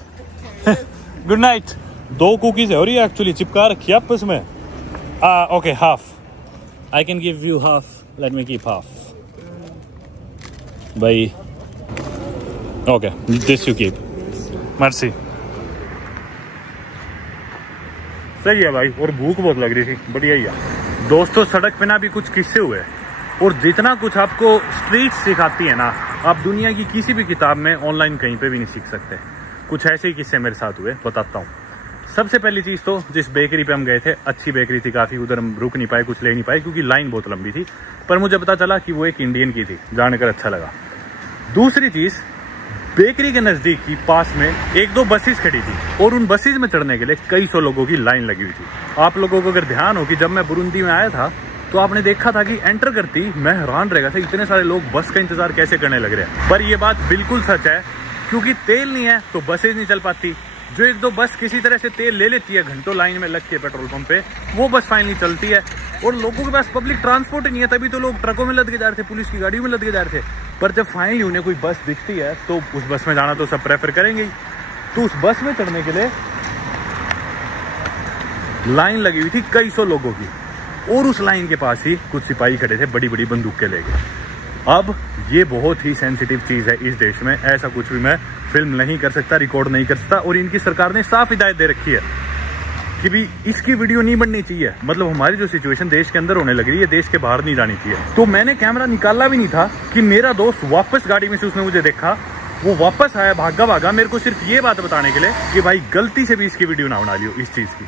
Good night. 2 cookies है और ये actually चिपका रखी है आपस में। Okay, half. I can give you half. Let me keep half. भाई, okay, this you keep. Merci. सही है भाई, और भूख बहुत लग रही थी, बढ़िया ही है। दोस्तों सड़क पे ना भी कुछ किस्से हुए, और जितना कुछ आपको स्ट्रीट सिखाती है ना, आप दुनिया की किसी भी किताब में ऑनलाइन कहीं पे भी नहीं सीख सकते। कुछ ऐसे ही किस्से मेरे साथ हुए, बताता हूँ। सबसे पहली चीज़ तो जिस बेकरी पे हम गए थे, अच्छी बेकरी थी काफ़ी, उधर हम रुक नहीं पाए, कुछ ले नहीं पाए क्योंकि लाइन बहुत लंबी थी, पर मुझे पता चला कि वो एक इंडियन की थी, जानकर अच्छा लगा। दूसरी चीज़, बेकरी के नज़दीक की पास में 1-2 बसेस खड़ी थी, और उन बसेस में चढ़ने के लिए कई सौ लोगों की लाइन लगी हुई थी। आप लोगों को अगर ध्यान हो कि जब मैं बुरुंदी में आया था तो आपने देखा था कि एंटर करती मैं हैरान रह गया था, इतने सारे लोग बस का इंतजार कैसे करने लग रहे हैं। पर ये बात बिल्कुल सच है, क्योंकि तेल नहीं है तो बसेज नहीं चल पाती। जो 1-2 बस किसी तरह से तेल ले लेती है, घंटों लाइन में लग के पेट्रोल पंप पे, वो बस फाइनली चलती है। और लोगों के पास पब्लिक ट्रांसपोर्ट ही नहीं है, तभी तो लोग ट्रकों में लद के जा रहे थे, पुलिस की गाड़ियों में लद के जा रहे थे। पर जब फाइनली उन्हें कोई बस दिखती है तो उस बस में जाना तो सब प्रेफर करेंगे ही। तो उस बस में चढ़ने के लिए लाइन लगी हुई थी कई सौ लोगों की, और उस लाइन के पास ही कुछ सिपाही खड़े थे बड़ी बड़ी बंदूकें लेके। अब ये बहुत ही सेंसिटिव चीज़ है इस देश में, ऐसा कुछ भी मैं फिल्म नहीं कर सकता, रिकॉर्ड नहीं कर सकता। और इनकी सरकार ने साफ हिदायत दे रखी है कि भी इसकी वीडियो नहीं बननी चाहिए। मतलब हमारी जो सिचुएशन देश के अंदर होने लग रही है, देश के बाहर नहीं जानी चाहिए। तो मैंने कैमरा निकाला भी नहीं था कि मेरा दोस्त वापस गाड़ी में से, उसने मुझे देखा, वो वापस आया भागा मेरे को सिर्फ ये बात बताने के लिए कि भाई गलती से भी इसकी वीडियो ना बना लियो इस चीज़ की।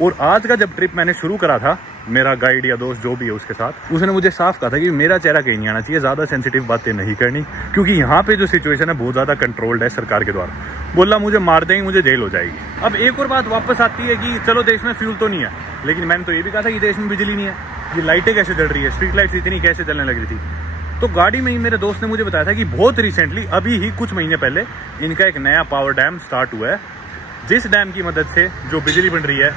और आज का जब ट्रिप मैंने शुरू करा था, मेरा गाइड या दोस्त जो भी है उसके साथ, उसने मुझे साफ कहा था कि मेरा चेहरा कहीं नहीं आना चाहिए, ज़्यादा सेंसिटिव बातें नहीं करनी, क्योंकि यहाँ पे जो सिचुएशन है बहुत ज़्यादा कंट्रोल्ड है सरकार के द्वारा। बोला मुझे मार देंगे, मुझे जेल हो जाएगी। अब एक और बात वापस आती है कि चलो देश में फ्यूल तो नहीं है, लेकिन मैंने तो ये भी कहा था कि देश में बिजली नहीं है, ये लाइटें कैसे जल रही है, स्ट्रीट लाइट्स इतनी कैसे जलने लग रही थी। तो गाड़ी में ही मेरे दोस्त ने मुझे बताया था कि बहुत रिसेंटली, अभी ही कुछ महीने पहले, इनका एक नया पावर डैम स्टार्ट हुआ है, जिस डैम की मदद से जो बिजली बन रही है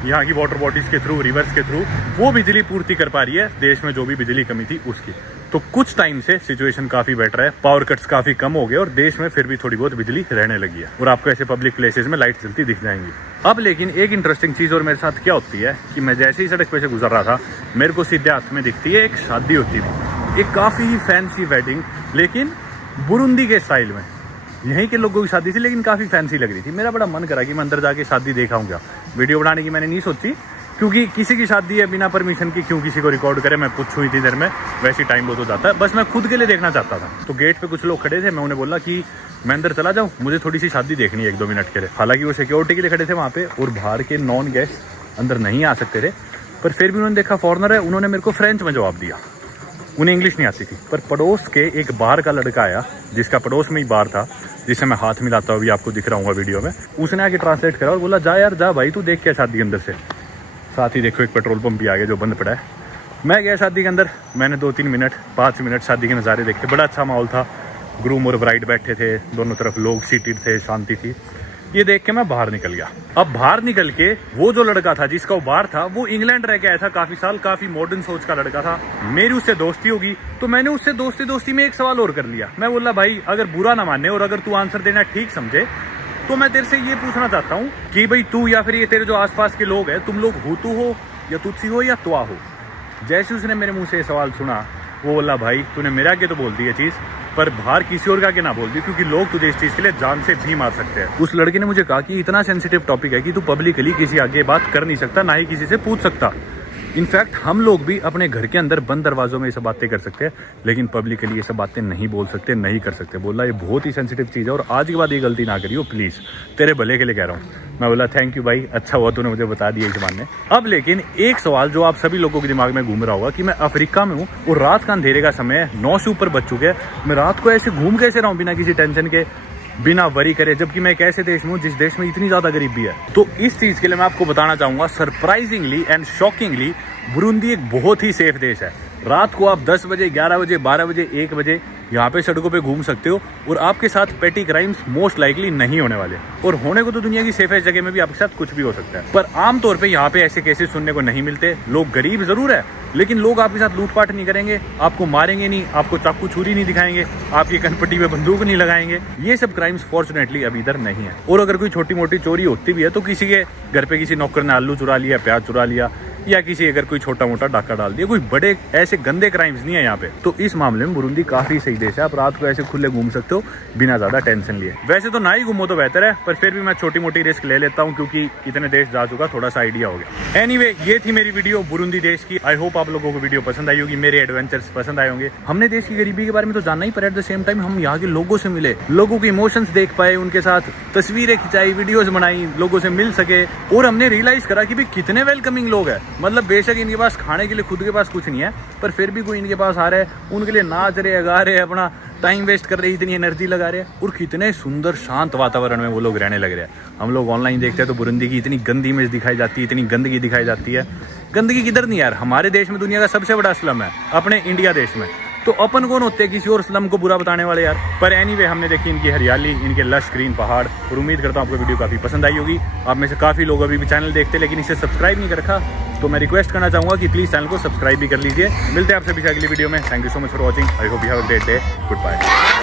यहाँ की वाटर बॉडीज के थ्रू, रिवर्स के थ्रू, वो बिजली पूर्ति कर पा रही है देश में जो भी बिजली कमी थी उसकी। तो कुछ टाइम से सिचुएशन काफी बेटर है, पावर कट्स काफी कम हो गए और देश में फिर भी थोड़ी बहुत बिजली रहने लगी है, और आपको ऐसे पब्लिक प्लेसेस में लाइट जलती दिख जाएंगी। अब लेकिन एक इंटरेस्टिंग चीज और मेरे साथ क्या होती है कि मैं जैसे ही सड़क पे से गुजर रहा था, मेरे को सीधे हाथ में दिखती है एक शादी होती थी, एक काफी फैंसी वेडिंग, लेकिन बुरुंदी के स्टाइल में। यहीं के लोगों की शादी थी, लेकिन काफ़ी फैंसी लग रही थी। मेरा बड़ा मन करा कि मैं अंदर जाके शादी देखाऊंगा। वीडियो बनाने की मैंने नहीं सोची, क्योंकि किसी की शादी है बिना परमिशन की क्यों किसी को रिकॉर्ड करे, मैं पूछूं इतनी देर में, वैसे टाइम बहुत हो जाता है। बस मैं खुद के लिए देखना चाहता था। तो गेट पे कुछ लोग खड़े थे, मैं उन्हें बोला कि मैं अंदर चला जाऊँ, मुझे थोड़ी सी शादी देखनी है 1-2 मिनट के लिए। हालांकि वो सिक्योरिटी के लिए खड़े थे वहाँ पे, और बाहर के नॉन गेस्ट अंदर नहीं आ सकते थे, पर फिर भी उन्होंने देखा फॉरनर है, उन्होंने मेरे को फ्रेंच में जवाब दिया। उन्हें इंग्लिश नहीं आती थी, पर पड़ोस के एक बाहर का लड़का आया, जिसका पड़ोस में ही बार था, जिससे मैं हाथ मिलाता हुआ भी आपको दिख रहा हूँ वीडियो में। उसने आके ट्रांसलेट करा और बोला, जा यार जा भाई, तू देख क्या शादी के अंदर से। साथ ही देखो एक पेट्रोल पंप भी आ गया जो बंद पड़ा है। मैं गया शादी के अंदर, मैंने 2-3 मिनट 5 मिनट शादी के नज़ारे देखे। बड़ा अच्छा माहौल था, ग्रूम और ब्राइड बैठे थे, दोनों तरफ लोग सीटेड थे, शांति थी। ये देख के मैं बाहर निकल गया। अब बाहर निकल के वो जो लड़का था जिसका वो बाहर था, वो इंग्लैंड रह के आया था काफी साल, काफी मॉडर्न सोच का लड़का था। मेरी उससे दोस्ती होगी, तो मैंने उससे दोस्ती में एक सवाल और कर लिया। मैं बोला, भाई अगर बुरा ना माने और अगर तू आंसर देना ठीक समझे, तो मैं तेरे से ये पूछना चाहता हूँ कि भाई तू या फिर ये तेरे जो आसपास के लोग हैं, तुम लोग हुतू हो या तुत्सी हो या त्वा हो। जैसे उसने मेरे मुंह से सवाल सुना, वो बोला, भाई तूने मेरे आगे तो बोल दी ये चीज़, पर बाहर किसी और का आगे ना बोल दी, क्योंकि लोग तुझे इस चीज के लिए जान से भी मार सकते हैं। उस लड़के ने मुझे कहा कि इतना सेंसिटिव टॉपिक है कि तू पब्लिकली किसी आगे बात कर नहीं सकता, ना ही किसी से पूछ सकता। इनफैक्ट हम लोग भी अपने घर के अंदर बंद दरवाजों में ये सब बातें कर सकते हैं, लेकिन पब्लिकली ये सब बातें नहीं बोल सकते, नहीं कर सकते। बोला ये बहुत ही सेंसिटिव चीज़ है और आज के बाद ये गलती ना करियो प्लीज़, तेरे भले के लिए कह रहा हूँ। मैं बोला थैंक यू भाई, अच्छा हुआ तूने मुझे बता दिया इस मानने। अब लेकिन एक सवाल जो आप सभी लोगों के दिमाग में घूम रहा होगा कि मैं अफ्रीका में हूँ और रात का अंधेरे का समय है, 9 से ऊपर बज चुके हैं, मैं रात को ऐसे घूम कैसे रहा हूँ बिना किसी टेंशन के, बिना वरी करे, जबकि मैं एक ऐसे देश में हूँ जिस देश में इतनी ज्यादा गरीबी है। तो इस चीज के लिए मैं आपको बताना चाहूंगा, सरप्राइजिंगली एंड शॉकिंगली बुरुंदी एक बहुत ही सेफ देश है। रात को आप 10 बजे, 11 बजे, 12 बजे, 1 बजे यहाँ पे सड़कों पे घूम सकते हो और आपके साथ पेटी क्राइम्स मोस्ट लाइकली नहीं होने वाले। और होने को तो दुनिया की सेफेस्ट जगह में भी आपके साथ कुछ भी हो सकता है, पर आमतौर पे यहाँ पे ऐसे केसेस सुनने को नहीं मिलते। लोग गरीब जरूर है, लेकिन लोग आपके साथ लूटपाट नहीं करेंगे, आपको मारेंगे नहीं, आपको चाकू छुरी नहीं दिखाएंगे, आपकी कनपट्टी में बंदूक नहीं लगाएंगे। ये सब क्राइम्स फॉर्चुनेटली अभी इधर नहीं है। और अगर कोई छोटी मोटी चोरी होती भी है तो किसी के घर पे किसी नौकर ने आलू चुरा लिया, प्याज चुरा लिया, या किसी अगर कोई छोटा मोटा डाका डाल दिया, कोई बड़े ऐसे गंदे क्राइम्स नहीं है यहाँ पे। तो इस मामले में बुरुंदी काफी सही देश है, आप रात को ऐसे खुले घूम सकते हो बिना ज्यादा टेंशन लिए। वैसे तो ना ही घूमो तो बेहतर है, पर फिर भी मैं छोटी मोटी रिस्क ले लेता हूँ क्योंकि इतने देश जा चुका, थोड़ा सा आइडिया हो गया। एनीवे, ये थी मेरी वीडियो बुरुंदी देश की। आई होप आप लोगों को वीडियो पसंद आई होगी, मेरे एडवेंचर्स पसंद आए होंगे। हमने देश की गरीबी के बारे में तो जानना ही, पर एट द सेम टाइम हम यहाँ के लोगों से मिले, लोगों के इमोशंस देख पाए, उनके साथ तस्वीरें खिंचाई, वीडियोस बनाई, लोगों से मिल सके और हमने रियलाइज करा कि भाई कितने वेलकमिंग लोग हैं। मतलब बेशक इनके पास खाने के लिए खुद के पास कुछ नहीं है, पर फिर भी कोई इनके पास आ रहा है, उनके लिए नाच रहे, गा रहे, अपना टाइम वेस्ट कर रहे, इतनी एनर्जी लगा रहे हैं और कितने सुंदर शांत वातावरण में वो लोग रहने लग रहे हैं। हम लोग ऑनलाइन देखते हैं तो बुरुंदी की इतनी गंदी इमेज दिखाई जाती है, इतनी गंदगी दिखाई जाती है। गंदगी किधर नहीं यार, हमारे देश में दुनिया का सबसे बड़ा स्लम है, अपने इंडिया देश में। तो अपन कौन होते हैं किसी और स्लम को बुरा बताने वाले यार। पर एनीवे, हमने देखी इनकी हरियाली, इनके लश ग्रीन पहाड़, और उम्मीद करता हूँ आपको वीडियो काफी पसंद आई होगी। आप में से काफी लोग अभी भी चैनल देखते हैं लेकिन इसे सब्सक्राइब नहीं कर रखा, तो मैं रिक्वेस्ट करना चाहूंगा कि प्लीज चैनल को सब्सक्राइब भी कर लीजिए। मिलते हैं आपसे अगली वीडियो में। Thank you so much for watching. I hope you have a great day. Good bye.